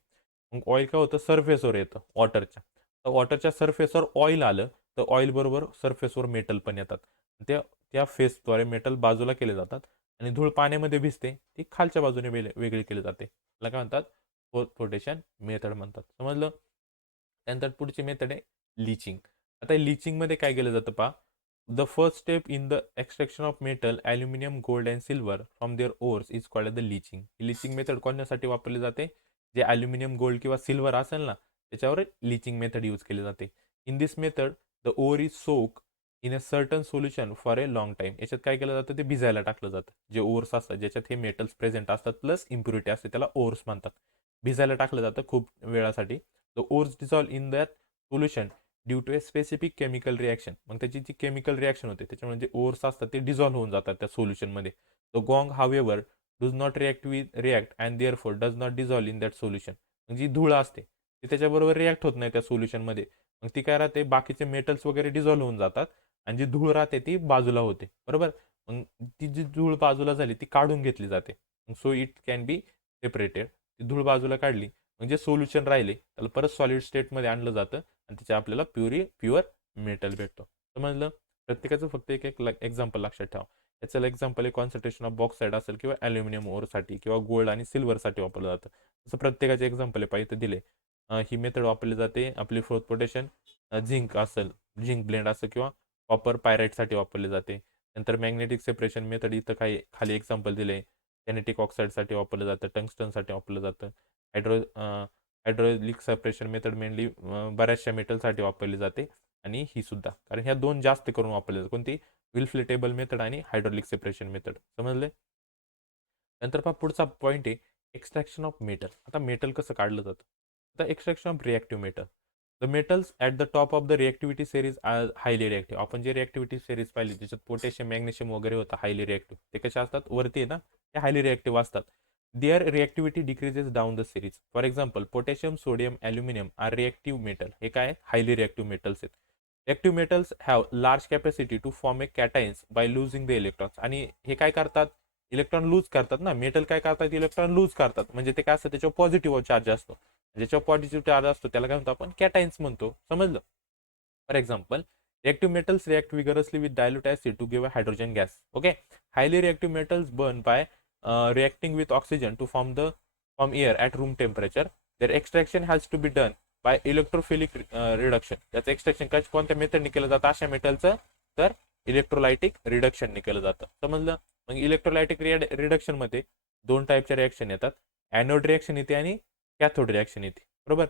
मग ऑइल काय होतं, सरफेसवर येतं वॉटरच्या. तर वॉटरच्या सरफेसवर ऑइल आलं तर ऑइल बरोबर सरफेसवर मेटल पण येतात. त्या त्या फेसद्वारे मेटल बाजूला केले जातात आणि धूळ पाण्यामध्ये भिजते, ती खालच्या बाजूने वेगळी केली जाते. त्याला काय म्हणतात, फ्लोटेशन मेथड म्हणतात. समजलं. त्यानंतर पुढची मेथड आहे लिचिंग. आता लिचिंगमध्ये काय केलं जातं पहा, the first step in the extraction of metal aluminium, gold and silver from their ores is called the leaching. Leaching method कोणासाठी वापरली जाते, जे ॲल्युमिनियम, गोल्ड किंवा सिल्वर असेल ना, त्याच्यावर लिचिंग मेथड यूज केली जाते. In this method the ore is soak in a certain solution for a long time. याच्यात काय केलं जातं, ते भिजायला टाकलं जातं. जे ओर्स असतात, ज्याच्यात हे मेटल्स प्रेझेंट असतात प्लस इम्प्युरिटी असते, त्याला ओर्स म्हणतात. भिजायला टाकलं जातं खूप वेळासाठी. The ores dissolve in that solution due to a specific chemical reaction. मग त्याची जी केमिकल रिॲक्शन होते, त्याच्यामुळे जे ओर्स असतात ते डिझॉल्व्ह होऊन जातात त्या सोल्युशनमध्ये. The gangue however does not react and therefore does not dissolve in that solution. मग जी धूळ असते ती त्याच्याबरोबर रिॲक्ट होत नाही त्या सोल्युशनमध्ये. मग ती काय राहते, बाकीचे मेटल्स वगैरे डिझॉल्व्ह होऊन जातात आणि जी धूळ राहते ती बाजूला होते. बरोबर. मग ती जी धूळ बाजूला झाली ती काढून घेतली जाते. So it can be separated. ती धूळ बाजूला काढली म्हणजे सोल्युशन राहिले त्याला परत सॉलिड स्टेटमध्ये आणलं जातं आणि त्याच्या आपल्याला प्युअर मेटल भेटतो. समजलं. प्रत्येकाचं फक्त एक एक एक्झाम्पल लक्षात ठेवा. याचं एक्झाम्पल आहे कॉन्सन्ट्रेशन ऑफ बॉक्साईड असेल किंवा ॲल्युमिनियम ओरसाठी किंवा गोल्ड आणि सिल्वरसाठी वापरलं जातं. तसं प्रत्येकाचे एक्झाम्पल आहे पाहिजे दिले. ही मेथड वापरली जाते आपली फोर्थ पोटेशन, झिंक असेल, झिंक ब्लेंड असेल किंवा कॉपर पायराईटसाठी वापरली जाते. नंतर मॅग्नेटिक सेपरेशन मेथड इथं काही खाली एक्झाम्पल दिले. जेनेटिक ऑक्साईडसाठी वापरलं जातं, टंगस्टनसाठी वापरलं जातं. हायड्रोलिक सेपरेशन मेथड मेनली बऱ्याचशा मेटलसाठी वापरली जाते आणि ही सुद्धा, कारण ह्या दोन जास्त करून वापरले जातात. कोणती, विलफ्लेटेबल मेथड आणि हायड्रोलिक सेपरेशन मेथड. समजले. नंतर पहा पुढचा पॉईंट आहे एक्स्ट्रॅक्शन ऑफ मेटल. आता मेटल कसं काढलं जातं, आता extraction of reactive metal. The metals at the top of the reactivity series are highly reactive. आपण जे रिॲक्टिव्हिटी सेरीज पाहिली ज्याच्यात पोटॅशियम, मॅग्नेशियम वगैरे होतं हायली रिॲक्टिव्ह, ते कसे असतात, वरती आहे ना, ते हायली रिॲक्टिव्ह असतात. Their reactivity decreases down the series. For example potassium, sodium, aluminium are reactive metal. हे काय, हायली रिॲक्टिव्ह मेटल्स आहेत. Reactive metals have large capacity to form a cations by losing the electrons. आणि हे काय करतात, electron lose करतात ना. Metal काय करतात, इलेक्ट्रॉन लूज करतात. म्हणजे ते काय असतं, त्याच्यावर पॉझिटिव्ह चार्ज असतो. ज्याच्यावर पॉझिटिव्ह चार्ज असतो त्याला काय म्हणतो आपण, कॅटायन्स म्हणतो. समजलं. For example reactive metals react vigorously with dilute acid to give a hydrogen gas. Okay, highly reactive metals burn by reacting with oxygen to form air at room temperature. Their extraction has to be done by electrophilic reduction. त्याचं extraction कोणत्या मेथडने केलं जातं अशा मेटलचं, तर electrolytic रिडक्शनने केलं जातं. समजलं. मग इलेक्ट्रोलायटिक रिडक्शन मध्ये दोन टाईपच्या रिॲक्शन येतात. ॲनोड रिॲक्शन येते आणि कॅथोड रिॲक्शन येते. बरोबर.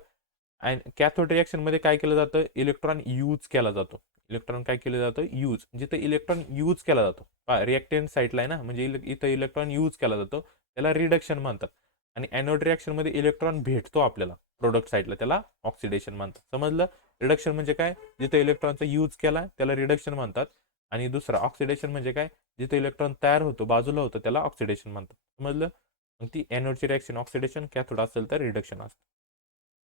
आणि कॅथोड रिॲक्शन मध्ये काय केलं जातं, इलेक्ट्रॉन यूज केला जातो. इलेक्ट्रॉन काय केलं जातं, यूज. जिथं इलेक्ट्रॉन यूज केला जातो, रिॲक्टेंट साईडला आहे ना, म्हणजे इथं इलेक्ट्रॉन यूज केला जातो, त्याला रिडक्शन म्हणतात. आणि ॲनोड रिॲक्शन मध्ये इलेक्ट्रॉन भेटतो आपल्याला प्रोडक्ट साईडला, त्याला ऑक्सिडेशन म्हणतात. समजलं. रिडक्शन म्हणजे काय, जिथं इलेक्ट्रॉनचा यूज केला त्याला रिडक्शन म्हणतात. आणि दुसरा ऑक्सिडेशन म्हणजे काय, जिथं इलेक्ट्रॉन तयार होतो, बाजूला होतो, त्याला ऑक्सिडेशन म्हणतात. समजलं. मग ती ॲनोडची रिॲक्शन ऑक्सिडेशन, कॅथोड असेल तर रिडक्शन असतं.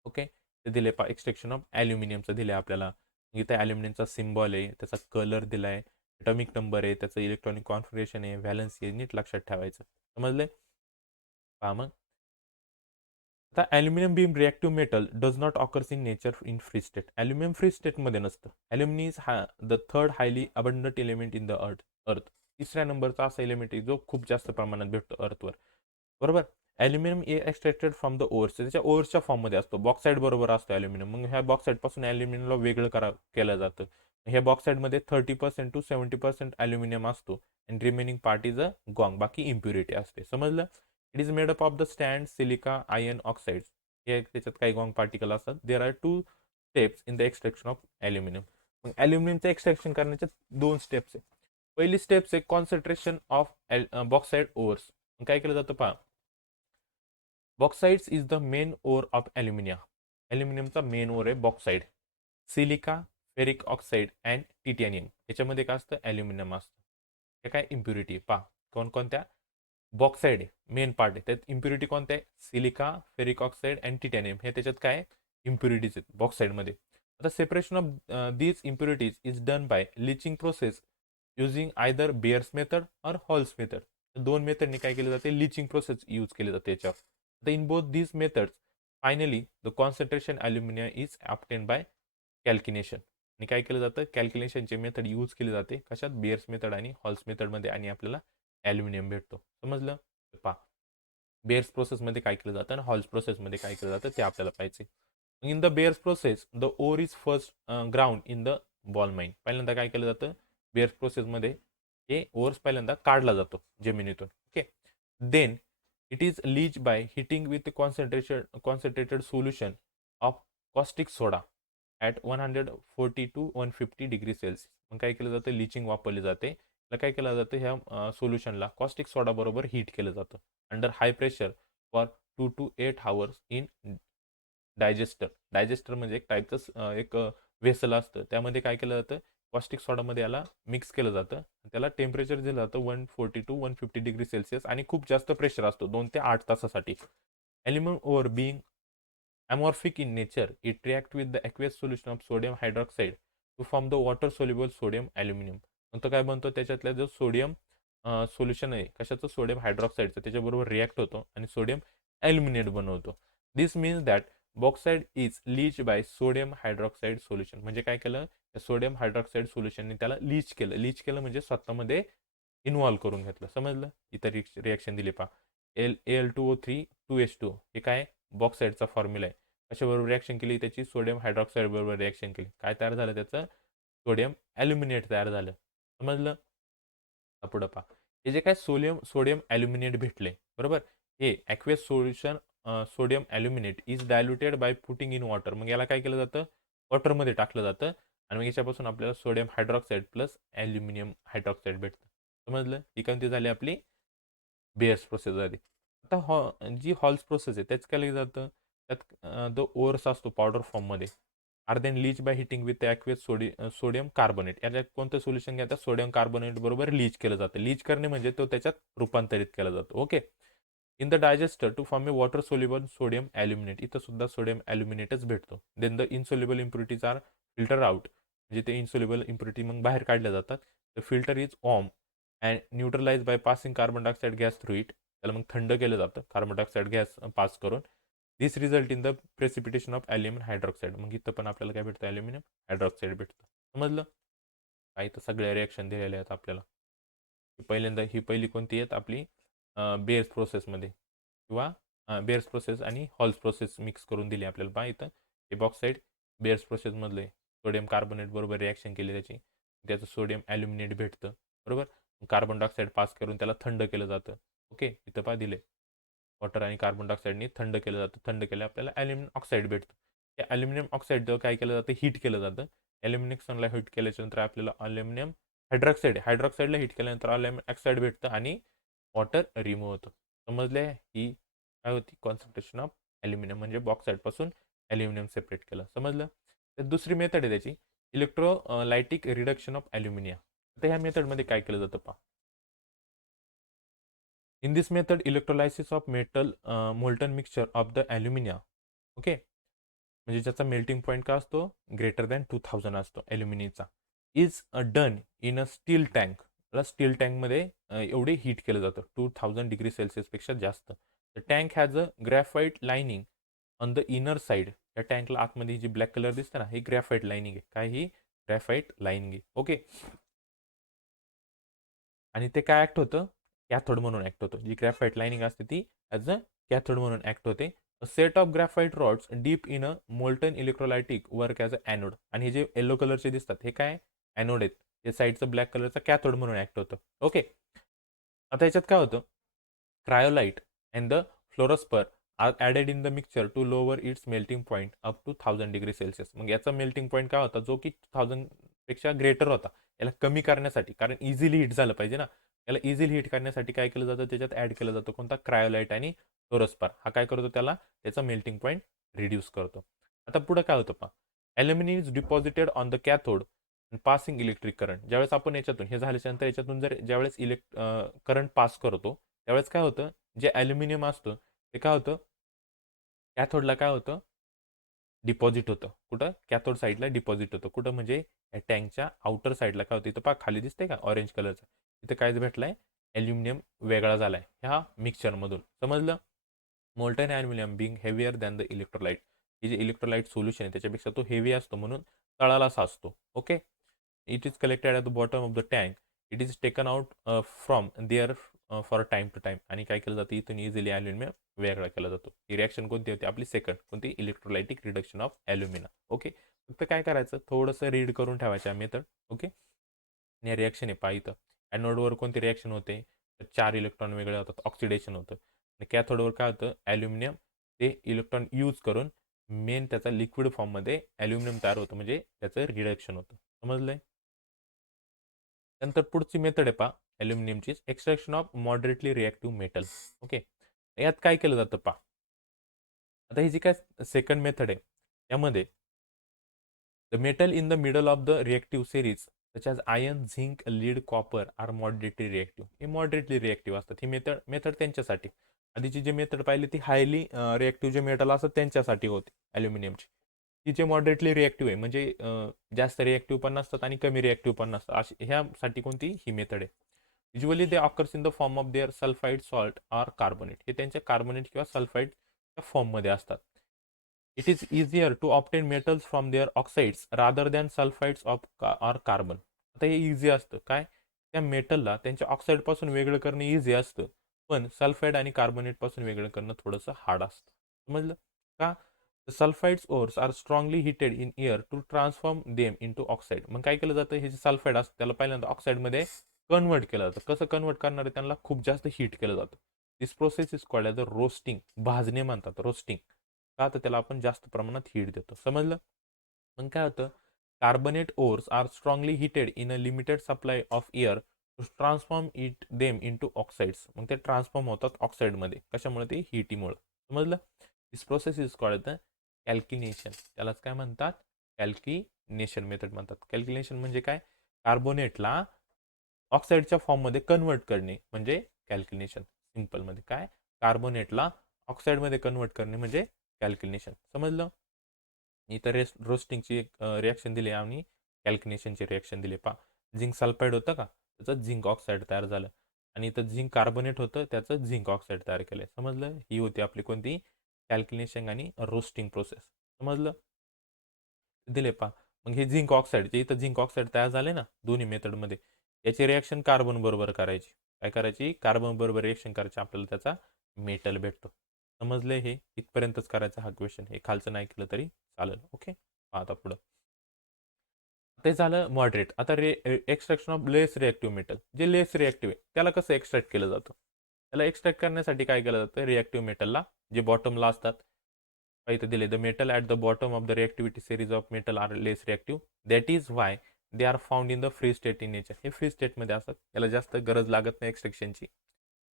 ओके. ते दिले एक्सट्रॅक्शन ऑफ ॲल्युमिनियमचं दिले आपल्याला. इथे ॲल्युमिनियमचा सिम्बॉल आहे, त्याचा कलर दिला आहे, ॲटॉमिक नंबर आहे, त्याचं इलेक्ट्रॉनिक कॉन्फिगरेशन आहे, व्हॅलन्सी आहे, नीट लक्षात ठेवायचं. समजले. पहा मग आता aluminium beam reactive metal does not occurs in nature in free state. Aluminium free स्टेटमध्ये नसतं. Aluminium is the third highly abundant element in the earth. तिसऱ्या नंबरचा असा एलिमेंट आहे जो खूप जास्त प्रमाणात भेटतो अर्थवर. बरोबर. Aluminium A extracted from the ores. त्याच्या ओर्सच्या फॉर्ममध्ये असतो. बॉक्साईड बरोबर असतो ॲल्युमिनियम. मग ह्या बॉक्साईडपासून ॲल्युमिनियमला वेगळं केलं जातं. ह्या बॉक्साईडमध्ये 30% to 70% ॲल्युमिनियम असतो and remaining part is a gangue. बाकी इम्प्युरिटी असते. समजलं. It is made up of the stand, silica, iron oxides. हे त्याच्यात काही गॉंग पार्टिकल असतात. There are 2 steps in the extraction of aluminium. मग ॲल्युमिनियमचं एक्सट्रॅक्शन करण्याच्या 2 स्टेप्स आहे. पहिली स्टेप्स आहे कॉन्सन्ट्रेशन ऑफ बॉक्साईड ओर्स. काय केलं जातं पहा. Bauxites is the main ore of aluminium. ॲल्युमिनियमचा मेन ओर आहे bauxite. Silica, ferric oxide and titanium. याच्यामध्ये काय असतं, ॲल्युमिनियम असतं. हे काय इम्प्युरिटी पहा कोणकोणत्या. बॉक्साईड आहे मेन पार्ट आहे, त्यात इम्प्युरिटी कोणत्या आहे, silica, ferric oxide and titanium. हे त्याच्यात काय इम्प्युरिटीज आहेत बॉक्साईडमध्ये. आता separation of these impurities is done by leaching process using either bears method और हॉल्स मेथड. दोन मेथडने काय केलं जाते, लिचिंग प्रोसेस यूज केली जाते याच्यावर. आता in both these methods finally the concentration aluminium is obtain bye calculation. आणि काय केलं जातं, कॅल्क्युलेशनचे मेथड यूज केली जाते कशात, बेअर्स मेथड आणि हॉल्स मेथडमध्ये, आणि आपल्याला ॲल्युमिनियम भेटतो. समजलं. पहा बेअर्स प्रोसेसमध्ये काय केलं जातं आणि हॉल्स प्रोसेसमध्ये काय केलं जातं ते आपल्याला पाहिजे. In the bears process the ore is first ground in the ball mine. पहिल्यांदा काय केलं जातं बेअर्स प्रोसेसमध्ये, हे ओर्स पहिल्यांदा काढला जातो जमिनीतून. Okay. Then it is leach by heating with concentrated solution of caustic soda at 140 to 150 degree Celsius. मग काय केलं जातं, लिचिंग वापरली जाते. त्याला काय केलं जातं, ह्या सोल्युशनला कॉस्टिक सोडा बरोबर हीट केलं जातं under high pressure for 2 to 8 hours in disaster. Disaster म्हणजे एक टाईपचं एक व्हेसल असतं. त्यामध्ये काय केलं जातं, कॉस्टिक सोडामध्ये याला मिक्स केलं जातं. त्याला टेम्परेचर दिलं जातं 140 to 150 डिग्री सेल्सिअस आणि खूप जास्त प्रेशर असतो 2 ते 8 तासासाठी. Aluminium ore being amorphic in nature, it reacts with the aqueous solution of sodium hydroxide to form the water soluble sodium aluminum. मग तो काय बनतो, त्याच्यातला जो सोडियम सोल्युशन आहे कशाचं, सोडियम हायड्रॉक्साईडचं, त्याच्याबरोबर रिॲक्ट होतो आणि सोडियम ॲल्युमिनेट बनवतो. This means that bauxite is leach by sodium hydroxide solution. म्हणजे काय केलं, सोडियम हायड्रॉक्साईड सोल्युशनने त्याला लीच केलं. लीच केलं म्हणजे स्वतःमध्ये इन्व्हॉल्व करून घेतलं. समजलं. इतर रिॲक्शन दिली पहा. Al2O3 2H2 हे काय बॉक्साईडचा फॉर्म्युला आहे. कशाबरोबर रिॲक्शन केली, त्याची सोडियम हायड्रॉक्साईड बरोबर रिॲक्शन केली. काय तयार झालं, त्याचं सोडियम ॲल्युमिनेट तयार झालं. समजलं. पुढं पहा. हे जे काय सोडियम ॲल्युमिनेट भेटले बरोबर, हे aqueous solution sodium aluminate is diluted by putting in water. मग याला काय केलं जातं, वॉटरमध्ये टाकलं जातं आणि मग याच्यापासून आपल्याला sodium hydroxide plus aluminium hydroxide भेटतं. समजलं. ही कोणती झाली आपली बेअर्स प्रोसेस झाली. आता जी हॉल्स प्रोसेस आहे त्याच केलं जातं, त्यात जो ओर्स असतो पावडर फॉर्ममध्ये are then leach by heating with aqueous sodium carbonate. याच्यात कोणतं सोल्युशन घ्या, सोडियम कार्बोनेट बरोबर लीच केलं जातं. लीच करणे म्हणजे तो त्याच्यात रूपांतरित केला जातो. Okay. In the digester to form a water soluble sodium aluminate. इथं सुद्धा सोडियम ॲल्युमिनेटच भेटतो. Then the insoluble impurities are filter out. म्हणजे ते इनसोल्युबल इम्प्युरिटी मग बाहेर काढल्या जातात. The filter is um and neutralise by passing carbon dioxide gas through it. त्याला मग थंड केलं जातं कार्बन डायऑक्साईड गॅस पास करून. This result in the precipitation of aluminium hydroxide. मग इथं पण आपल्याला काय भेटतं, ॲल्युमिनियम हायड्रॉक्साईड भेटतं. समजलं. काही तर सगळ्या रिॲक्शन दिलेल्या आहेत आपल्याला. पहिल्यांदा ही पहिली कोणती आहेत आपली, बेअर्स प्रोसेसमध्ये किंवा बेअर्स प्रोसेस आणि हॉल्स प्रोसेस मिक्स करून दिली आपल्याला. पहा इथं हे बॉक्साईड बेअर्स प्रोसेसमधले सोडियम कार्बोनेट बरोबर रिॲक्शन केली त्याची, त्याचं सोडियम ॲल्युमिनेट भेटतं बरोबर. कार्बन डायऑक्साईड पास करून त्याला थंड केलं जातं. ओके. इथं पहा दिले वॉटर आणि कार्बन डायऑक्साईडनी थंड केलं जातं. थंड केलं आपल्याला ॲल्युमिनियम ऑक्साईड भेटतं. हे ॲल्युमिनियम ऑक्साईड काय केलं जातं, हीट केलं जातं. ॲल्युमिनियमला हीट केल्याच्यानंतर आपल्याला ॲल्युमिनियम हायड्रॉक्साईडला हीट केल्यानंतर ॲल्युमिनियम ऑक्साईड भेटतं आणि वॉटर रिमूव्ह होतं. समजले. ही काय होती कॉन्सन्ट्रेशन ऑफ ॲल्युमिनियम, म्हणजे बॉक्साईडपासून ॲल्युमिनियम सेपरेट केलं. समजलं. तर दुसरी मेथड आहे त्याची इलेक्ट्रोलायटिक रिडक्शन ऑफ ॲल्युमिनियम. आता ह्या मेथडमध्ये काय केलं जातं पहा. In this method electrolysis of metal molten mixture of the alumina. Okay. म्हणजे ज्याचा मेल्टिंग पॉईंट काय असतो, ग्रेटर दॅन 2000 असतो ॲल्युमिनियमचा. Is done in a steel tank. Steel टँकमध्ये एवढे हीट केलं जातं 2000 डिग्री सेल्सिअसपेक्षा जास्त. The tank has a graphite lining on the inner side, या टँकला आतमध्ये जी ब्लॅक कलर दिसते ना, ही ग्रॅफाईट लाईनिंग आहे. काय ही? ग्रॅफाईट लाईनिंग आहे. ओके. आणि ते काय ऍक्ट होतं? कॅथोड म्हणून ऍक्ट होतं. जी ग्रॅफाईट लाईनिंग असते ती ॲज अ कॅथोड म्हणून ऍक्ट होते. Set of graphite rods deep in a molten electrolytic work as a anode. आणि हे जे येलो कलरचे दिसतात हे काय? ॲनोड आहेत. हे साईडचं ब्लॅक कलरचं कॅथोड म्हणून ऍक्ट होतं. ओके. आता याच्यात काय होतं? Cryolite and the fluorspar are added in the mixture to lower its melting point up to 1000 degree Celsius. मग याचा मेल्टिंग पॉईंट काय होता? जो की 1000 पेक्षा ग्रेटर होता. याला कमी करण्यासाठी, कारण इझिली हिट झालं पाहिजे ना, याला इझिली हिट करण्यासाठी काय केलं जातं? त्याच्यात ॲड केलं जातं कोणता? क्रायोलाइट आणि फ्लोरोस्पर. हा काय करतो? त्याला त्याचा मेल्टिंग पॉईंट रिड्यूस करतो. आता पुढं काय होतं पहा. Aluminium is deposited on the cathode passing electric current. ज्यावेळेस आपण याच्यातून हे झाल्याच्यानंतर याच्यातून जर ज्यावेळेस करंट पास करतो, त्यावेळेस काय होतं? जे ॲल्युमिनियम असतं ते काय होतं? कॅथोडला काय होतं? डिपॉझिट होतं. कुठं? कॅथोड साईडला डिपॉझिट होतं. कुठं म्हणजे या टँकच्या आउटर साईडला काय होतं? इथं पहा खाली दिसते का ऑरेंज कलरचं? इथं काय भेटलंय? ॲल्युमिनियम वेगळा झालाय ह्या मिक्सचरमधून. समजलं? Molten aluminium being heavier than the electrolyte. हे जे इलेक्ट्रोलाइट सोल्युशन आहे त्याच्यापेक्षा तो हेवी असतो म्हणून तळाला साचतो. Okay. It is collected at the bottom of the tank. It is taken out from there for time to time. आणि काय केलं जातं? इथून इझिली ॲल्युमिनियम वेगळा केला जातो. ही रिॲक्शन कोणती होती? आपली सेकंड. कोणती? Electrolytic reduction of ॲल्युमिना. ओके. फक्त काय करायचं? थोडंसं रीड करून ठेवायचं आहे मेथड. ओके. आणि रिॲक्शन आहे पहा इथं. ॲनोडवर कोणती रिॲक्शन होते? तर 4 इलेक्ट्रॉन वेगळे होतात. ऑक्सिडेशन होतं. आणि कॅथोडवर काय होतं? ॲल्युमिनियम ते इलेक्ट्रॉन यूज करून मेन त्याचा लिक्विड फॉर्ममध्ये ॲल्युमिनियम तयार होतं, म्हणजे त्याचं रिडक्शन होतं. समजलंय? त्यानंतर पुढची मेथड आहे पहा ॲल्युमिनियमची, extraction of moderately reactive metal. Okay. यात काय केलं जातं पहा. आता ही जी काय सेकंड मेथड आहे यामध्ये the metal in the middle of the reactive series such as iron, zinc, lead, copper are moderately reactive. हे मॉडरेटली रिएक्टिव्ह असतात. ही मेथड मेथड त्यांच्यासाठी. आधीची जी मेथड पाहिली ती हायली रिएक्टिव्ह जे मेटल असतात त्यांच्यासाठी होती ॲल्युमिनियमची. ती जे मॉडरेटली रिएक्टिव्ह आहे म्हणजे जास्त रिएक्टिव्ह पण नसतात आणि कमी रिएक्टिव्ह पण नसतात, अशी ह्यासाठी कोणती ही मेथड आहे. Usually they occurs in the form of their sulphide, salt or carbonate. हे त्यांच्या कार्बोनेट किंवा सल्फाईडच्या फॉर्ममध्ये असतात. It is easier to obtain metals from their oxides rather than sulphides of or carbon. आता हे इझी असतं काय? त्या मेटलला त्यांच्या ऑक्साईडपासून वेगळं करणं इझी असतं, पण सल्फाईड आणि कार्बोनेटपासून वेगळं करणं थोडंसं हार्ड असतं. समजलं का? Sulphides ores are strongly heated in air to transform them into oxide. मग काय केलं जातं? हे जे सल्फाईड असतं त्याला पहिल्यांदा ऑक्साईडमध्ये कन्वर्ट केलं जातं. कसं कन्वर्ट करणार आहे? त्यांना खूप जास्त हीट केलं जातं. This process is called as a roasting. भाजणे म्हणतात रोस्टिंग. का? तर त्याला आपण जास्त प्रमाणात हीट देतो. समजलं? मग काय होतं? Carbonate ores are strongly heated in a limited supply of air to transform it them into oxides. मग ते ट्रान्सफॉर्म होतात ऑक्साईडमध्ये. कशामुळे? ते हिटीमुळे. समजलं? This process is called the calcination. त्यालाच काय म्हणतात? कॅल्किनेशन मेथड म्हणतात. कॅल्क्युलेशन म्हणजे काय? कार्बोनेटला ऑक्साईडच्या फॉर्ममध्ये कन्वर्ट करणे म्हणजे कॅल्क्युलेशन. सिम्पलमध्ये काय? कार्बोनेटला ऑक्साईडमध्ये कन्वर्ट करणे म्हणजे कॅल्क्युलेशन. समजलं? इथं रोस्टिंगची एक रिॲक्शन दिली आणि कॅल्क्युलेशनची रिॲक्शन दिली. पहा, झिंक सल्फाईड होतं का? त्याचं झिंक ऑक्साईड तयार झालं. आणि इथं झिंक कार्बोनेट होतं, त्याचं झिंक ऑक्साईड तयार केलं. समजलं? ही होती आपली कोणती? कॅल्क्युलेशन आणि रोस्टिंग प्रोसेस. समजलं? दिले पहा. मग हे झिंक ऑक्साईड, जे इथं झिंक ऑक्साईड तयार झाले ना दोन्ही मेथडमध्ये, याची रिॲक्शन कार्बन बरोबर करायची. काय करायची? कार्बन बरोबर रिॲक्शन करायची, आपल्याला त्याचा मेटल भेटतो. समजले? हे इथपर्यंतच करायचं हा क्वेश्चन. हे खालचं नाही केलं तरी चालेल. ओके. आता पुढं ते झालं मॉडरेट. आता extraction of less reactive metal. जे लेस रिॲक्टिव्ह आहे त्याला कसं एक्स्ट्रॅक्ट केलं जातं? त्याला एक्स्ट्रॅक्ट करण्यासाठी काय केलं जातं? रिॲक्टिव्ह मेटलला जे बॉटमला असतात, इथं दिले the metal at the bottom of the reactivity series of metal are less reactive. That is why they are found in the free state in nature. हे फ्री स्टेटमध्ये असतात, याला जास्त गरज लागत नाही एक्स्ट्रॅक्शनची.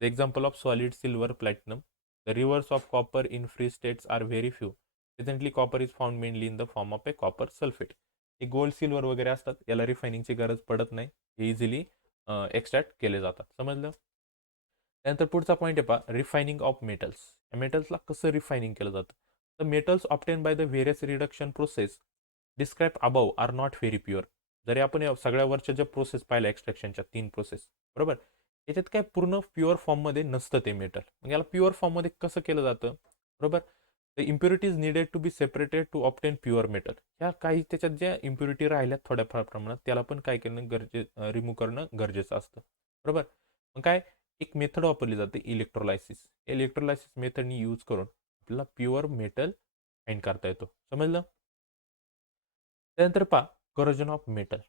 The example of solid silver platinum. The reverse of copper in free states are very few. Presently copper is found mainly in the form of a copper sulphate. हे गोल्ड सिल्वर वगैरे असतात, याला रिफायनिंगची गरज पडत नाही, हे इझिली एक्स्ट्रॅक्ट केले जातात. समजलं? त्यानंतर पुढचा पॉईंट आहे पहा, रिफायनिंग ऑफ मेटल्स. या मेटल्सला कसं रिफायनिंग केलं जातं? The metals obtain by the various reduction process describe above are not very pure. जरी आपण या सगळ्यावरच्या ज्या प्रोसेस पाहिल्या एक्स्ट्रॅक्शनच्या 3 प्रोसेस, बरोबर, याच्यात काय पूर्ण प्युअर फॉर्ममध्ये नसतं ते मेटल. मग याला प्युअर फॉर्ममध्ये कसं केलं जातं? बरोबर, the impurities needed to be separated to obtain pure metal. ह्या काही त्याच्यात ज्या इम्प्युरिटी राहिल्यात थोड्याफार प्रमाणात त्याला पण काय करणं रिमूव्ह करणं गरजेचं असतं. बरोबर. मग काय एक मेथड वापरली जाते इलेक्ट्रोलायसिस. इलेक्ट्रोलायसिस मेथडनी यूज करून आपल्याला प्युअर मेटल फाइंड करता येतो. समजलं. त्यानंतर पहा करोजन ऑफ मेटल.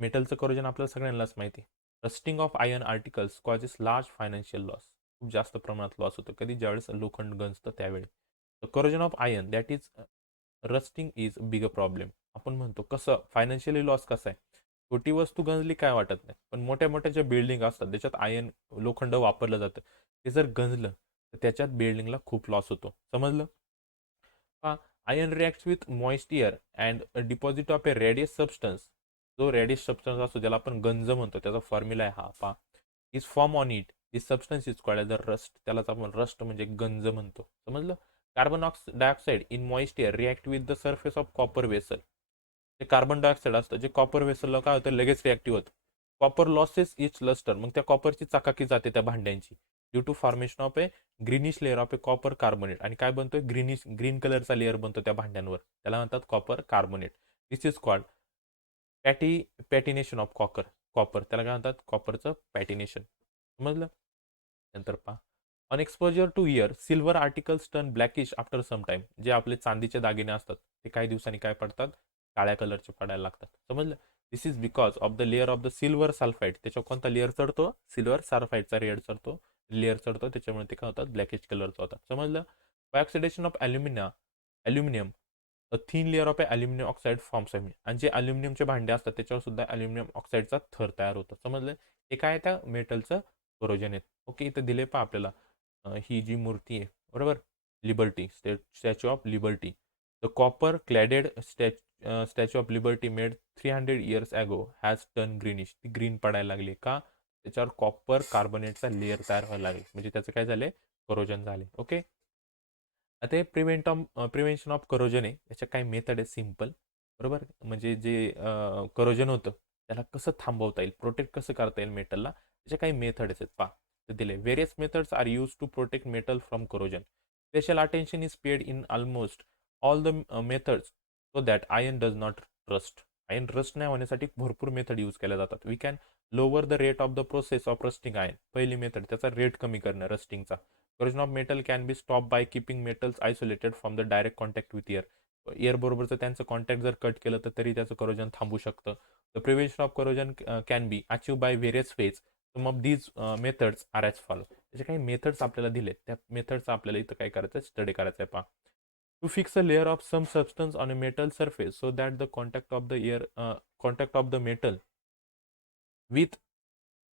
मेटलचं करोजन आपल्याला सगळ्यांनाच माहिती आहे. Rusting of iron articles causes large financial loss. खूप जास्त प्रमाणात लॉस होतो कधी ज्यावेळेस लोखंड गंजतं त्यावेळी. Corrosion of iron that is rusting is big problem. आपण म्हणतो कसं फायनान्शियली लॉस कसा आहे. छोटी वस्तू गंजली काय वाटत नाही, पण मोठ्या मोठ्या ज्या बिल्डिंग असतात त्याच्यात आयर्न लोखंड वापरलं जातं, ते जर गंजलं तर त्याच्यात बिल्डिंगला खूप लॉस होतो. समजलं. Iron reacts with moist air and deposit of A radius substance. जो रेडियस सबस्टन्स असतो ज्याला आपण गंज म्हणतो त्याचा फॉर्म्युला आहे हा पा. Is form on it this substance is called the rust. त्यालाच आपण रस्ट म्हणजे गंज म्हणतो. समजलं. Carbon dioxide in moist air react with the surface of copper vessel. जे कार्बन डायऑक्साईड असतं जे कॉपर वेसलला काय होतं लगेच रिॲक्टिव्ह होतं. Copper loses its lustre. मग त्या कॉपरची चकाकी जाते त्या भांड्यांची due to formation of a greenish layer of a copper carbonate. आणि काय बनतोय ग्रीन कलरचा लेअर बनतो त्या भांड्यांवर त्याला म्हणतात copper carbonate. This is called patination of copper त्याला काय म्हणतात कॉपरचं पॅटिनेशन. समजलं. नंतर पहा on exposure to air silver articles turn blackish after some time. जे आपले चांदीचे दागिने असतात ते काही दिवसांनी काय पडतात काळ्या कलरचे पडायला लागतात. समजलं. This is because of the layer of the silver sulphide. त्याच्यावर कोणता लेअर चढतो सिल्वर सल्फाईडचा लेअर चढतो त्याच्यामुळे ते काय होतात ब्लॅकिश कलरचा होतात. समजलं. By oxidation of aluminium a thin layer of aluminium oxide forms आहे. आणि जे ॲल्युमिनियमचे भांडे असतात त्याच्यावर सुद्धा ॲल्युमिनियम ऑक्साईडचा थर तयार होतो. समजलं. हे काय त्या मेटलचं कोरोजन आहे. ओके. इथं दिले पहा आपल्याला ही जी मूर्ती आहे बरोबर Liberty Statue of Liberty. The copper clad Statue of Liberty made 300 years ago has turn greenish. ती ग्रीन पडायला लागली का त्याच्यावर कॉपर कार्बोनेटचा लेअर तयार व्हायला लागले म्हणजे त्याचं काय झाले करोजन झाले. ओके. आता हे प्रिव्हेन्शन ऑफ करोजन आहे याच्या काही मेथड आहे सिम्पल. बरोबर. म्हणजे जे करोजन होतं त्याला कसं थांबवता येईल प्रोटेक्ट कसं करता येईल मेटलला त्याच्या काही मेथड्स आहेत पहा. ते दिले various methods are use to protect metal from corrosion. Special attention is paid in almost all the methods so that iron does not rust. Iron rust नाही होण्यासाठी भरपूर मेथड यूज केल्या जातात. We can lower the rate of the process of rusting iron. पहिली method त्याचा rate कमी करणं रस्टिंगचा. Corrosion of metal can be stop by keeping metals isolated from the direct contact with air. Air बरोबरचं त्यांचं contact जर cut केलं तर तरी त्याचं करोजन थांबू शकतं. The prevention of corrosion can be achieve by various ways. Some of these methods are as follow. त्याचे काही मेथड्स आपल्याला दिलेत त्या मेथड्स आपल्याला इथं काय करायचं स्टडी करायचं आहे पहा. To fix a layer of some substance on a metal surface so that the contact of the metal with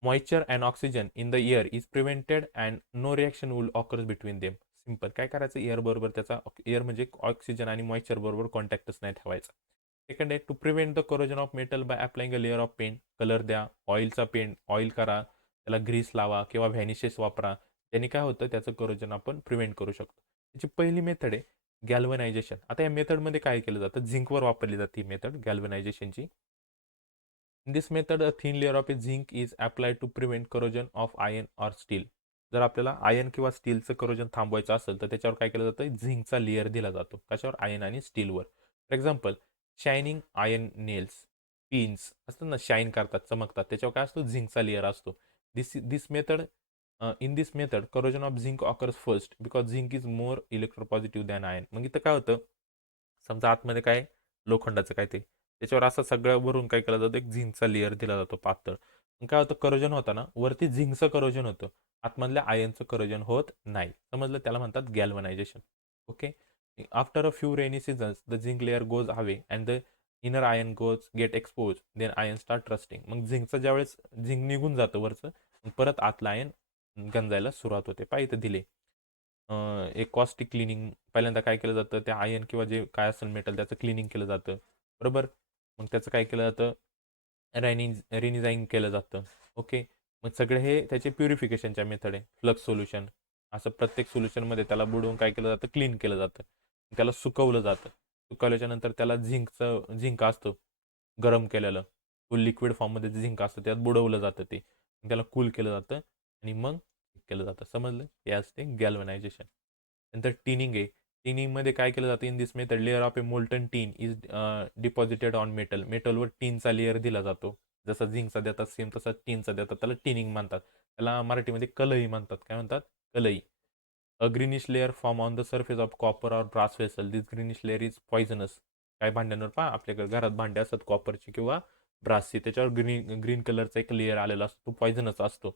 moisture and oxygen in the air is prevented and no reaction will occur between them. Simple. काय करायचं air बरोबर त्याचा air म्हणजे oxygen आणि moisture बरोबर कॉन्टॅक्टच नाही ठेवायचा. Second आहे to prevent the corrosion of metal by applying a layer of paint. Colour द्या ऑइलचा पेंट ऑइल करा त्याला ग्रीस लावा किंवा व्हॅनिशेस वापरा. त्यांनी काय होतं त्याचं करोजन आपण प्रिव्हेंट करू शकतो. त्याची पहिली मेथड आहे गॅल्वनायझेशन. आता या मेथडमध्ये काय केलं जातं झिंकवर वापरली जाते ही method गॅल्वनायझेशनची. In this method, a thin layer of zinc is applied to prevent corrosion of iron or steel. जर आपल्याला आयर्न किंवा स्टीलचं करोजन थांबवायचं असेल तर त्याच्यावर काय केलं जातं झिंकचा लेअर दिला जातो. कशावर आयर्न आणि स्टीलवर. For example shining iron nails pins असतात ना शाईन करतात चमकतात त्याच्यावर काय असतो झिंकचा लेअर असतो. This method in this method corrosion of zinc occurs first because zinc is more electropositive than iron. मग इथं काय होतं समजा आतमध्ये काय लोखंडाचं काय ते त्याच्यावर असं सगळं वरून काय केलं जातं एक झिंकचा लेअर दिला जातो पातळ. मग काय होतं करोजन होतं ना वरती झिंकचं करोजन होतं आतमधल्या आयर्नचं करोजन होत नाही. समजलं. त्याला म्हणतात galvanisation. Okay. After a few rainy seasons the zinc layer goes away and the inner iron goes get expose then iron start rusting. मग झिंकचं ज्यावेळेस झिंक निघून जातं वरचं परत आतलं आयर्न गंजायला सुरुवात होते. पाहिजे दिले एक कॉस्टिक क्लिनिंग. पहिल्यांदा काय केलं जातं त्या आयर्न किंवा जे काय असेल मेटल त्याचं क्लिनिंग केलं जातं. बरोबर. मग त्याचं काय केलं जातं रेनिझाईन केलं जातं. ओके. मग सगळे हे त्याचे प्युरिफिकेशनच्या मेथड आहे. फ्लक्स सोल्युशन असं प्रत्येक सोल्युशनमध्ये त्याला बुडवून काय केलं जातं क्लीन केलं जातं. त्याला सुकवलं जातं. सुकवल्याच्या नंतर त्याला झिंक असतं गरम केलेलं फुल लिक्विड फॉर्ममध्ये झिंक असतं त्यात बुडवलं जातं ते त्याला कूल केलं जातं आणि मग केलं जातं. समजलं. हे असते गॅल्वनायझेशन. नंतर टिनिंग आहे. टिनिंगमध्ये काय केलं जातं, in this method layer of a molten tin is deposited on metal. मेटलवर टीनचा लेअर दिला जातो. जसा झिंकचा देतात सेम तसा टीनचा देतात, त्याला टिनिंग म्हणतात. त्याला मराठीमध्ये कलई म्हणतात. काय म्हणतात? कलई. A greenish layer form on the surface of copper or brass vessel. This greenish layer is poisonous. काय भांड्यांवर पहा, आपल्या घरात भांडे असतात कॉपरची किंवा ब्रासची, त्याच्यावर ग्रीन कलरचा एक लेअर आलेला असतो, तो पॉइझनस असतो.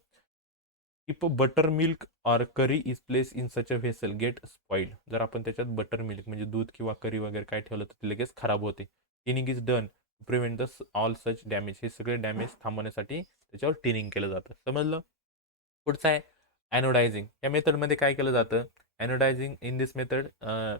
If butter milk or curry is place in such a vessel gate spoiled. जर आपण त्याच्यात बटर मिल्क म्हणजे दूध किंवा करी वगैरे काय ठेवलं तर ते लगेच खराब होते. Tinning is done to prevent the all such damage. हे सगळे डॅमेज थांबवण्यासाठी त्याच्यावर टिनिंग केलं जातं. समजलं? पुढचं आहे ॲनोडायझिंग. या मेथडमध्ये काय केलं जातं? Anodising in this method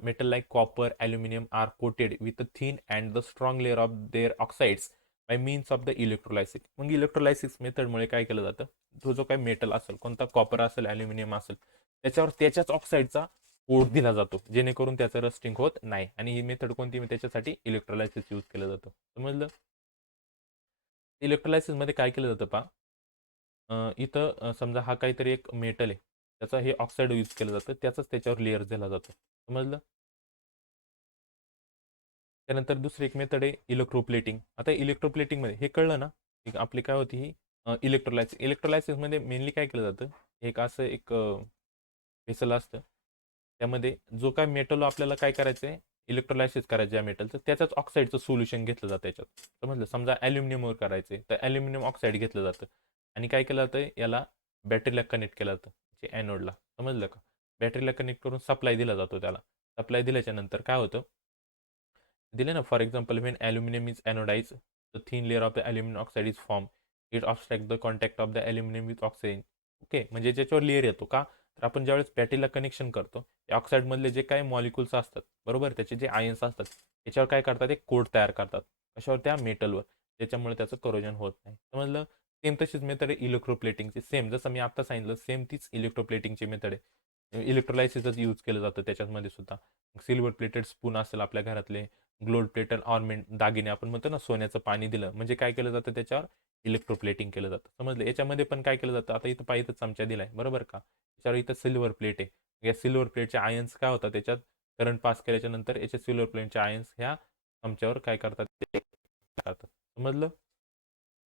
metal like copper aluminium are coated with a thin and the strong layer of their oxides by means of the electrolysis. मग इलेक्ट्रोलायसिस मेथडमुळे काय केलं जातं? तो जो काही मेटल असेल, कोणता कॉपर असेल ॲल्युमिनियम असेल, त्याच्यावर त्याच्याच ऑक्साईडचा कोट दिला जातो, जेणेकरून त्याचं रस्टिंग होत नाही. आणि ही मेथड कोणती? त्याच्यासाठी इलेक्ट्रोलायसिस यूज केलं जातं. समजलं? इलेक्ट्रोलायसिसमध्ये काय केलं जातं पहा, इथं समजा हा काहीतरी एक मेटल आहे, त्याचा हे ऑक्साईड यूज केलं जातं, त्याचाच त्याच्यावर लेअर दिला जातो. समजलं? त्यानंतर दुसरी एक मेथड आहे इलेक्ट्रोप्लेटिंग. आता इलेक्ट्रोप्लेटिंगमध्ये हे कळलं ना, की आपली काय होती ही इलेक्ट्रोलायसिस. इलेक्ट्रोलायसिसमध्ये मेनली काय केलं जातं, एक असं एक व्हेसल असतं, त्यामध्ये जो काय मेटल आपल्याला काय करायचं आहे, इलेक्ट्रोलायसिस करायचं या मेटलचं, त्याच्याच ऑक्साईडचं सोल्युशन घेतलं जातं याच्यात. समजलं? समजा ॲल्युमिनियमवर करायचं आहे तर ॲल्युमिनियम ऑक्साईड घेतलं जातं आणि काय केलं जातं, याला बॅटरीला कनेक्ट केलं जातं, जे ॲनोडला. समजलं का? बॅटरीला कनेक्ट करून सप्लाय दिला जातो त्याला. सप्लाय दिल्याच्या नंतर काय होतं, दिले ना, for example when aluminium is anodise the thin layer of the aluminium oxide is form. It obstruct the contact of the aluminium with oxygen. Okay, म्हणजे ज्याच्यावर लेअर येतो का, तर आपण ज्यावेळेस बॅटरीला कनेक्शन करतो, त्या ऑक्साईडमधले जे काही मॉलिक्युल्स असतात, बरोबर, त्याचे जे आयन्स असतात, त्याच्यावर काय करतात, एक कोट तयार करतात. कशावर? त्या मेटलवर. त्याच्यामुळे त्याचं करोजन होत नाही. समजलं? सेम तशीच मेथड आहे इलेक्ट्रोप्लेटिंगची. सेम जसं मी आता सांगितलं, सेम तीच इलेक्ट्रोप्लेटिंगची मेथड आहे. इलेक्ट्रोलायसिसच यूज केलं जातं त्याच्यामध्ये सुद्धा. सिल्वर प्लेटेड स्पून असेल आपल्या घरातले, गोल्ड प्लेटेड ऑर्नमेंट, दागिने, आपण म्हणतो ना सोन्याचं पाणी दिलं म्हणजे काय केलं जातं, त्याच्यावर इलेक्ट्रोप्लेटिंग केलं जातं. समजलं? याच्यामध्ये पण काय केलं जातं, आता इथं पाहिजे चमचा दिलाय, बरोबर का, त्याच्यावर इथं सिल्वर प्लेट आहे. या सिल्वर प्लेटचे आयन्स काय होतात, त्याच्यात करंट पास केल्याच्या नंतर याच्या सिल्वर प्लेटचे आयन्स ह्या चमच्यावर काय करतात, ते करतात. समजलं?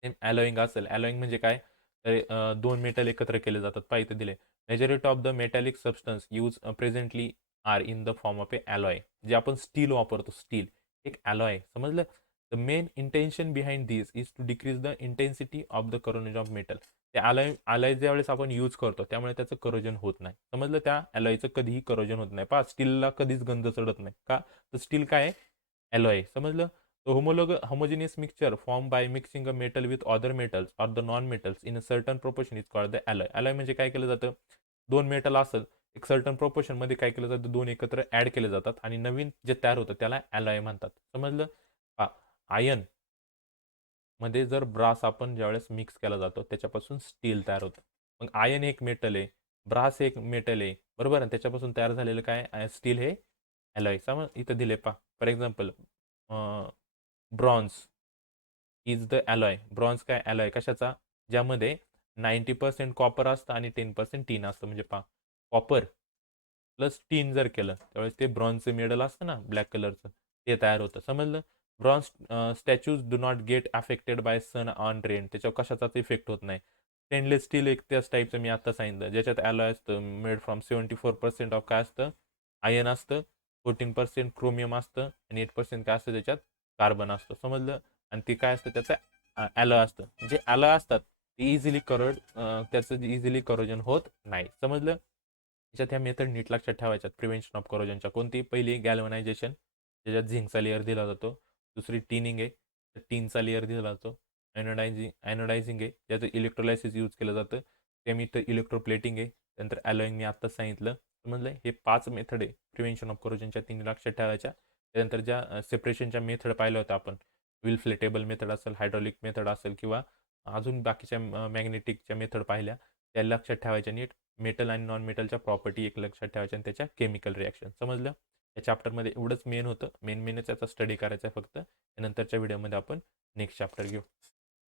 सेम ॲलोईंग असेल. ॲलोईंग म्हणजे काय, तर दोन मेटल एकत्र केले जातात. पहा इथे दिले, majority of the metallic substance use presently are in the form of a alloy. जे आपण स्टील वापरतो, स्टील एक ॲलॉय. समजलं? The main intention behind this is to decrease the intensity of the corrosion of metal. ते alloy ज्यावेळेस आपण use करतो त्यामुळे त्याचं करोजन होत नाही. समजलं? त्या ॲलॉयचं कधीही करोजन होत नाही. पहा, स्टीलला कधीच गंध चढत नाही का, तर स्टील काय आहे, ॲलॉय. समजलं? The homogeneous mixture formed by mixing a metal with other metals or the non-metals in a certain proportion is called the alloy. alloy म्हणजे काय केलं जातं, दोन मेटल असेल, एक सर्टन प्रोपोर्शन मध्ये काय केलं जातं, दोन एकत्र ऍड केले जातात आणि नवीन जे तयार होतं त्याला alloy म्हणतात. समजलं? आयन मध्ये जर ब्रास आपण ज्यावेळेस मिक्स केला जातो त्याच्यापासून स्टील तयार होतं. मग आयन एक मेटल आहे, ब्रास एक मेटल आहे, बरोबर, आणि त्याच्यापासून तयार झालेलं काय, स्टील हे alloy. समज इथं दिले पहा, for example bronze is the ॲलॉय. Bronze काय ॲलॉय कशाचा, ज्यामध्ये 90% कॉपर असतं आणि 10% टीन असतं. म्हणजे पहा, कॉपर प्लस टीन जर केलं त्यावेळेस ते ब्रॉन्झचं मेडल असतं ना ब्लॅक कलरचं, ते तयार होतं. समजलं? Bronze statues do not get affected by sun on rain. त्याच्यावर कशाचाच इफेक्ट होत नाही. स्टेनलेस स्टील एक त्याच टाईपचं मी आता सांगितलं, ज्याच्यात ॲलॉय असतं, मेड फ्रॉम 74% ऑफ काय असतं, आयन असतं, 14% क्रोमियम असतं आणि 8% काय असतं, त्याच्यात कार्बन असतं. समजलं? आणि ते काय असतं, त्याचं ॲलॉय असतं. जे ॲलॉय असतात ते इझिली त्याचं इझिली करोजन होत नाही. समजलं? त्याच्यात ह्या मेथड नीट लक्षात ठेवायच्यात प्रिव्हेन्शन ऑफ करोजनच्या. कोणती? पहिली गॅल्वनायझेशन, ज्याच्यात झिंकचा लेअर दिला जातो. दुसरी टीनिंग आहे, तर टीनचा लेअर दिला जातो. ॲनोडायझिंग आहे, ज्याचं इलेक्ट्रोलायसिस यूज केलं जातं. सेमी तर इलेक्ट्रोप्लेटिंग आहे. त्यानंतर ॲलॉईंग मी आत्ताच सांगितलं. समजलं? हे 5 मेथड आहे प्रिव्हेन्शन ऑफ करोजनच्या, 3 लक्षात ठेवायच्या. त्यानंतर ज्या सेपरेशनच्या मेथड पाहिल्या होत्या आपण, फ्लेटेबल मेथड असेल, हायड्रॉलिक मेथड असेल किंवा अजून बाकीच्या मॅग्नेटिकच्या मेथड पाहिल्या, त्या लक्षात ठेवायच्या नीट. मेटल आणि नॉन मेटलच्या प्रॉपर्टी एक लक्षात ठेवायच्या आणि त्याच्या केमिकल रिॲक्शन. समजलं? या चॅप्टरमध्ये एवढंच मेन होतं. मेनच याचा स्टडी करायचा आहे फक्त. नंतरच्या व्हिडिओमध्ये आपण नेक्स्ट चॅप्टर घेऊ.